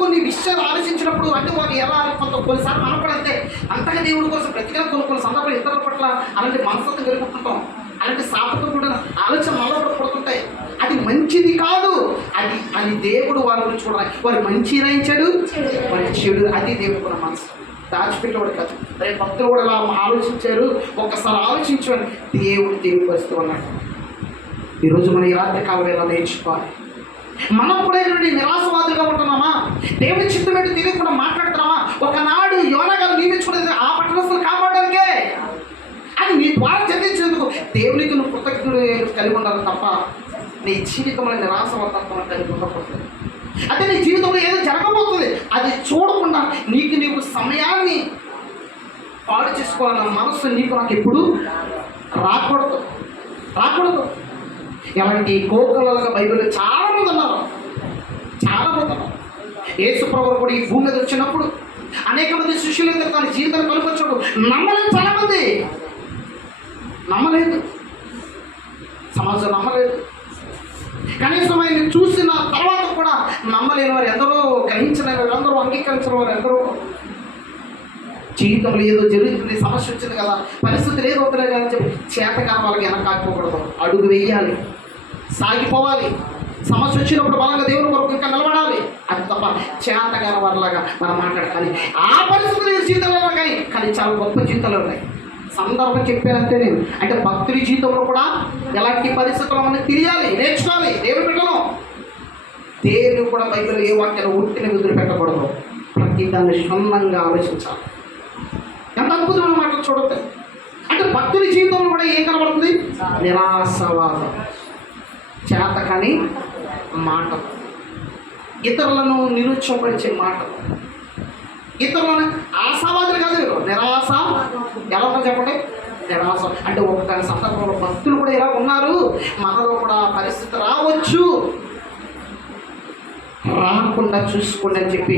కొన్ని విషయాలు ఆలోచించినప్పుడు అంటే వాళ్ళు ఎలా కొన్నిసార్లు మనం కూడా అంతే అంతగా దేవుడి కోసం ప్రతిగా కొన్ని సందర్భాలు ఇతరుల పట్ల అలాంటి మనస్తత్వం కలుగుతుంటాం. అలాంటి సాపతో కూడా ఆలోచన మనలో కూడా పడుతుంటాయి. అది మంచిది కాదు. అది దేవుడు వారి గురించి కూడా వారు మంచి రాయించాడు, వారి చెడు అది దేవుడు కూడా మనసు దాచిపెట్టేవాడు కాదు. రేపు భక్తులు కూడా అలా ఆలోచించారు. ఒక్కసారి ఆలోచించాడు, దేవుడు తెలియపరుస్తూ ఉన్నాడు. ఈరోజు మనం ఈ రాత్రి కాలం ఎలా నేర్చుకోవాలి. మనం కూడా నిరాశవాదులుగా ఉంటున్నామా? దేవుడి చిత్తం ఏంటో తెలియకుండా మాట్లాడుతున్నామా? ఒకనాడు యోనా గారు నియమించుకునేది ఆ పట్టణస్తులు కాపాడడానికే. అది నీ ద్వారా చదివించేందుకు దేవునికి నువ్వు కృతజ్ఞుడు కలిగి ఉండాలి తప్ప నీ జీవితంలో నిరాశవాదత్వం కలిగి ఉండకూడదు. అంటే నీ జీవితంలో ఏదో జరగబోతుంది అది చూడకుండా నీకు సమయాన్ని పాడు చేసుకోవాలన్న మనస్సు నాకు ఎప్పుడు రాకూడదు. ఎలాంటి కోకలలుగా బైబిల్లో చాలామంది ఉన్నారు. యేసు ప్రభువు కూడా ఈ భూమి మీద వచ్చినప్పుడు అనేక మంది శిష్యులు ఇద్దరు తన జీవితాన్ని కలుపొచ్చాడు, నమ్మలేదు. చాలామంది నమ్మలేదు, సమాజం నమ్మలేదు. కనీసం ఆయన చూసిన తర్వాత కూడా నమ్మలేని వారు ఎందరో, గ్రహించలేని వారు ఎందరో, అంగీకరించిన వారు ఎందరో. జీవితంలో ఏదో జరుగుతుంది, సమస్య వచ్చింది కదా, పరిస్థితులు ఏదో అవుతున్నాయి కదా అని చెప్పి చేతకాని వాళ్ళకి వెనకాకపోకూడదు. అడుగు వెయ్యాలి, సాగిపోవాలి. సమస్య వచ్చినప్పుడు బలంగా దేవుని కొరకు ఇంకా నిలబడాలి. అది తప్ప చేతకాని వారిలాగా మనం మాట్లాడాలి. ఆ పరిస్థితులు జీవితంలో కానీ చాలా గొప్ప జీవితాలు ఉన్నాయి. సందర్భం చెప్పానంటే నేను అంటే భక్తుడి జీవితంలో కూడా ఎలాంటి పరిస్థితుల్లో మనం తెలియాలి, నేర్చుకోవాలి. దేవుని బిడ్డలో దేవుడు కూడా బైబిల్ ఏ వాక్యాలు ఉట్టిని వదిలిపెట్టకూడదు. ప్రతి దాన్ని క్షుణ్ణంగా ఆలోచించాలి. ఎంత అద్భుతమైన మాటలు చూడద్దు. అంటే భక్తుడి జీవితంలో కూడా ఏం కనబడుతుంది? నిరాశవాదం, చేతకాని మాటలు, ఇతరులను నిరుత్సాహపరిచే మాటలు, ఇతరులను ఆశావాదులు కాదు, నిరాశ. ఎలా ఉన్నా చెప్పండి, నిరాశ. అంటే ఒక సందర్భంలో భక్తులు కూడా ఇలా ఉన్నారు, మనలో కూడా పరిస్థితి రావచ్చు, రాకుండా చూసుకోండి అని చెప్పి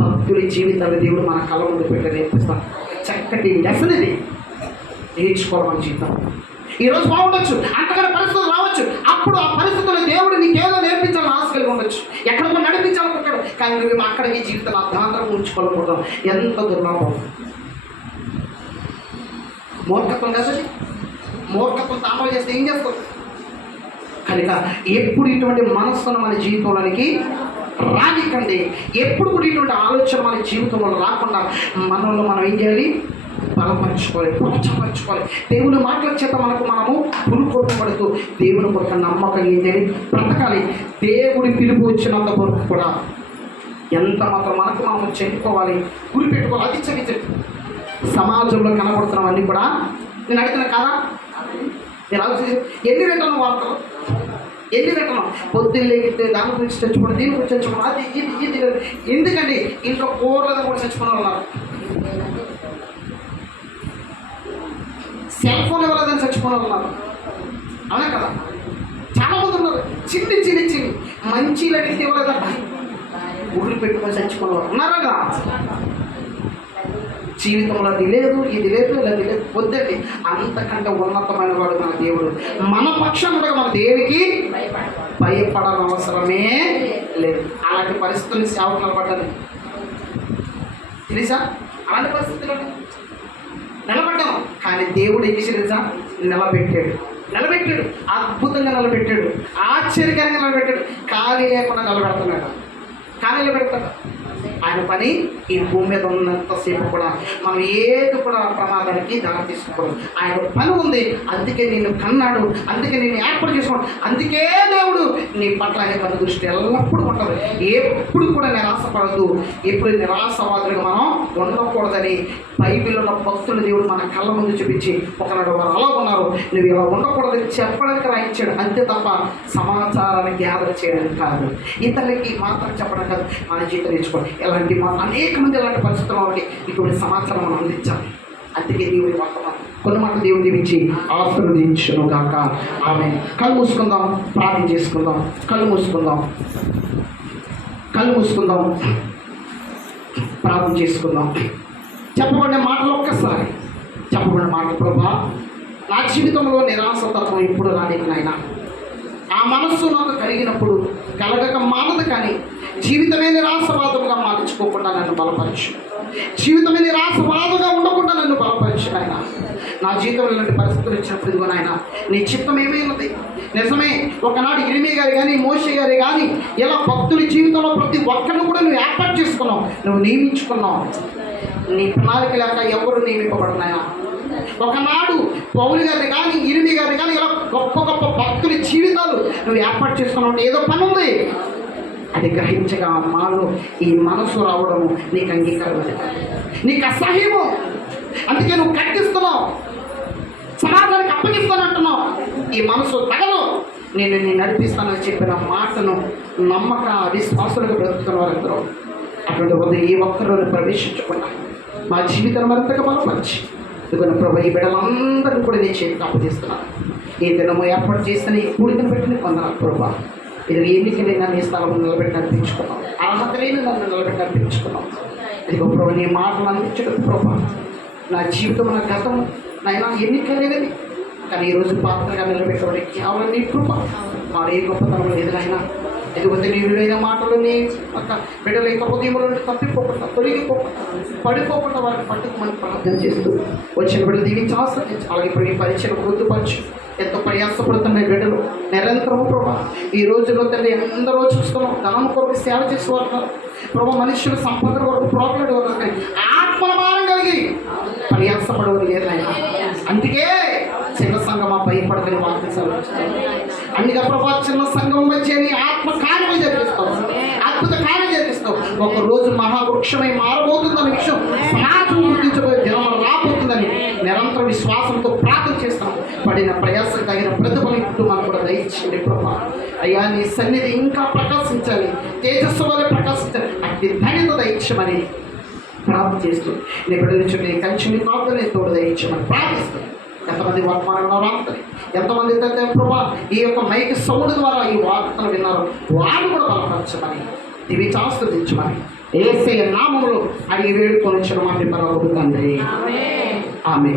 భక్తుడి జీవితాలు దేవుడు మన కళ్ళ ముందు పెట్టి నేర్పిస్తాం. చక్కటి లెసన్ ఇది, నేర్చుకోవాలి మన జీవితం. ఈరోజు బాగుండొచ్చు, అంతకన్నా పరిస్థితులు రావచ్చు. అప్పుడు ఆ పరిస్థితుల్లో దేవుడు నీకేదో నేర్పించాలని ఆశ కలిగి ఉండొచ్చు, ఎక్కడికో నడిపించాలనుకుంటాడు. కానీ నువ్వు అక్కడికి జీవితం అర్ధాంతరం ఉంచుకోవాలనుకుంటాం. ఎంత దుర్లాభం! మూర్ఖత్వం కదండి. మూర్ఖత్వం తామలు చేస్తే ఏం చేస్తాం? కనుక ఎప్పుడు ఇటువంటి మనస్సును మన జీవితంలోనికి రానికండి. ఎప్పుడు కూడా ఇటువంటి ఆలోచన మన జీవితంలో రాకుండా మనల్ని మనం ఏం చేయాలి? బలపరచుకోవాలి, ప్రోత్సాహపరచుకోవాలి. దేవుని మాటల చేత మనము పురుకొల్పబడుతూ దేవుని కొరకు నమ్మకం ఏం చేయాలి? బ్రతకాలి. దేవుడి పిలుపు వచ్చినంత వరకు కూడా ఎంత మాత్రం మనం చెప్పుకోవాలి, గురిపెట్టుకోవాలి. అది చదివి సమాజంలో కనబడుతున్నవన్నీ కూడా నేను అడుగుతున్నా కదా. నేను ఆలోచించి ఎన్ని వింటాను వార్తలు, ఎన్ని వింటున్నాం. పొద్దున్న లేగితే దాని గురించి చచ్చిపోవడం, దీని గురించి చచ్చిపోవడం, అది ఇది ఎందుకండి? ఇంట్లో కూరలను కూడా చచ్చిపోవడం ఉన్నారు. సెల్ ఫోన్ ఇవ్వలేదని చచ్చిపోవడం ఉన్నారు. అవునా కదా? చాలా మంది ఉన్నారు. చిన్ని మంచి అడిగితే ఇవ్వలేదట ఊళ్ళు పెట్టుకొని చచ్చిపోవడం ఉన్నారా కదా? జీవితంలో అది లేదు, ఇది లేదు, ఇలా లేదు. వద్దండి. అంతకంటే ఉన్నతమైన వాడు మన దేవుడు. మన పక్షంలో మన దేవుడికి భయపడాల్సిన అవసరమే లేదు. అలాంటి పరిస్థితుల్ని సేవకు నిలబడ్డాను తెలుసా? అలాంటి పరిస్థితుల్లో నిలబడ్డాను. కానీ దేవుడు ఏం చేసి తెలుసా? నిలబెట్టాడు. అద్భుతంగా నిలబెట్టాడు, ఆశ్చర్యకరంగా నిలబెట్టాడు. ఖాళీ లేకుండా నిలబెడతాడు. ఆయన పని ఈ భూమి మీద ఉన్నంతసేపు కూడా మనం ఏది కూడా ప్రమాదానికి దారి తీసుకోకూడదు. ఆయన పని ఉంది, అందుకే నేను కన్నాడు, అందుకే నేను ఏర్పాటు చేసుకోండి. అందుకే దేవుడు నీ పట్ల ఆయన దృష్టి ఎల్లప్పుడూ ఉంటుంది. ఎప్పుడు కూడా నిరాశపడద్దు, ఎప్పుడు నిరాశవాదులుగా మనం ఉండకూడదని బైబిల్లో ఉన్న భక్తులు దేవుడు మన కళ్ళ ముందు చూపించి ఒకనాడు వారు అలా ఉన్నారు, నువ్వు ఇలా ఉండకూడదని చెప్పడానికి రాయించాడు. అంతే తప్ప సమాచారాన్ని గ్యాదర్ చేయడానికి కాదు, ఇతరులకి మాత్రం చెప్పడం కాదు. మన జీవితం నేర్చుకోండి. ఎలాంటి అనేక మంది ఎలాంటి పరిస్థితుల్లో వాళ్ళకి ఇటువంటి సమాచారం మనం అందించాలి. అందుకే దేవుడి వర్తమానం కొన్ని మాటలు దేవుడు దీవించి ఆశీర్వదించును గాక. ఆమె కళ్ళు మూసుకుందాం, ప్రార్థన చేసుకుందాం. కళ్ళు మూసుకుందాం, ప్రార్థన చేసుకుందాం. చెప్పబడిన మాటలు ఒక్కసారి చెప్పబడిన మాటలు, ప్రభా నా జీవితంలో నిరాశతత్వం ఇప్పుడు రానికి నాయన, ఆ మనస్సు నాకు కలిగినప్పుడు కలగక మానదు. కానీ జీవితమే నిరాశవాదముగా మార్చుకోకుండా నన్ను బలపరచు. జీవితమే నిరాశవాదంగా ఉండకుండా నన్ను బలపరచు నాయన. నా జీవితంలో ఇలాంటి పరిస్థితులు వచ్చినప్పుడు ఇదిగో నాయన నీ చిత్తం ఏమైనది? నిజమే, ఒకనాడు ఇరిమియా గారు కానీ మోషే గారు కానీ ఇలా భక్తుల జీవితంలో ప్రతి ఒక్కరిని కూడా నువ్వు ఏర్పాటు చేసుకున్నావు, నువ్వు నియమించుకున్నావు. నీ ప్రణాళిక లేక ఎవరు నియమింపబడినాయా? ఒకనాడు పౌలు గారిని కానీ ఇరిమియా గారిని కానీ ఇలా గొప్ప గొప్ప భక్తుల జీవితాలు నువ్వు ఏర్పాటు చేసుకున్నావు. ఏదో పని ఉంది, అది గ్రహించగా మాలో ఈ మనసు రావడము నీకు అంగీకారం, నీకు అసహ్యము. అందుకే నువ్వు కట్టిస్తున్నావు, సమాజానికి అప్పగిస్తానంటున్నావు. ఈ మనసు తగలు, నేను నడిపిస్తానని చెప్పిన మాటను నమ్మక విశ్వాసులకు బ్రతుకుతున్న వారందరూ అటువంటి వద్ద ఏ ఒక్కరిని ప్రవేశించకుండా మా జీవితాన్ని మరింతగా బలపరిచి ఇదిగో ప్రభు ఈ బిడ్డలందరినీ కూడా నేను చేతికి అప్పగిస్తున్నాను. ఏ దినము ఏర్పాటు చేస్తే ఈ కూడికను పెట్టి పొందనాలు ప్రభా. ఇది ఎన్నికలైనా నీ స్థలం నిలబెట్టి నడిపించుకున్నాం, అర్హత లేని నన్ను నిలబెట్టి నడిపించుకున్నాం. ఇదిగో ప్రభు నీ మాటలు అందించడం ప్రభా నా జీవితం నా గతం నైనా ఎన్నిక లేదని కానీ ఈరోజు పాత్రగా నిలబెట్టబడి కేవలం నీ కృప మరే గొప్పతనం లేదు నాయన. ఎందుకంటే నీ విలువైన మాటలు నీ పక్క బిడ్డల యొక్క ఉదయంలో తప్పిపోకుండా తొలగిపోకుండా పడిపోకుండా వారిని పట్టుకోమని ప్రార్థన చేస్తూ వచ్చిన బిడ్డలు దీవించి ఆశ్రయించి అలాగే ఇప్పుడు నీ పరిచయం వృద్ధిపరచు. ఎంతో ప్రయాసపడుతున్నాయి బిడ్డలు నిరంతరము ప్రభా. ఈ రోజుల్లో తల్లి ఎందరో చూస్తున్నాం ధనం కొరకు సేవ చేసేవారు ప్రభా, మనుషులు సంపద వరకు ప్రోగ్లాడేవారు కానీ ఆత్మల భారం కలిగి ప్రయాసపడేవారు లేదు ఆయన. అందుకే చిన్న సంఘమా భయపడదని వాక్యం అందుకే ప్రభా చిన్న సంఘం వచ్చే ఆత్మ కార్యం జరిపిస్తాం, అద్భుత కార్యం జరిపిస్తాం. ఒక రోజు మహావృక్షమై మారబోతుందన్న విషయం సమాజం గుర్తించబోయే దినం రాబోతుందని నిరంతర విశ్వాసంతో ప్రార్థన చేస్తాం. పడిన ప్రయాసం తగిన ప్రతిఫలం కుటుంబాన్ని కూడా దయచేయండి ప్రభా. అయ్యా నీ సన్నిధి ఇంకా ప్రకాశించాలి, తేజస్సు వల్ల ప్రకాశించాలి, అట్టి ధన్యత దయచేయమని ప్రార్థన చేస్తూ నీ బిడ్డల చుట్టూ నీ కంచెని ప్రార్థన తోడు దయచేయమని ప్రార్థిస్తాను. ఎంతమంది వర్తమానంలో రాస్తారు, ఎంతమంది అయితే ప్రభా ఈ యొక్క మైక్ సౌండ్ ద్వారా ఈ వార్తను విన్నారు వారు కూడా బలపరచమని ఇవి ఆస్వాదించమని యేసయ్య నామములో అడిగి వేడుకొని వచ్చిన మాట పరవడుతుంది. ఆమె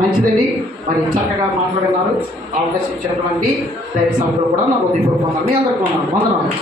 మంచిదండి. మరి చక్కగా మాట్లాడినారు. అవకాశం ఇచ్చినటువంటి దైవ సభలో కూడా నా హృదయపూర్వకంగా మీ అందరికీ వందనాలు.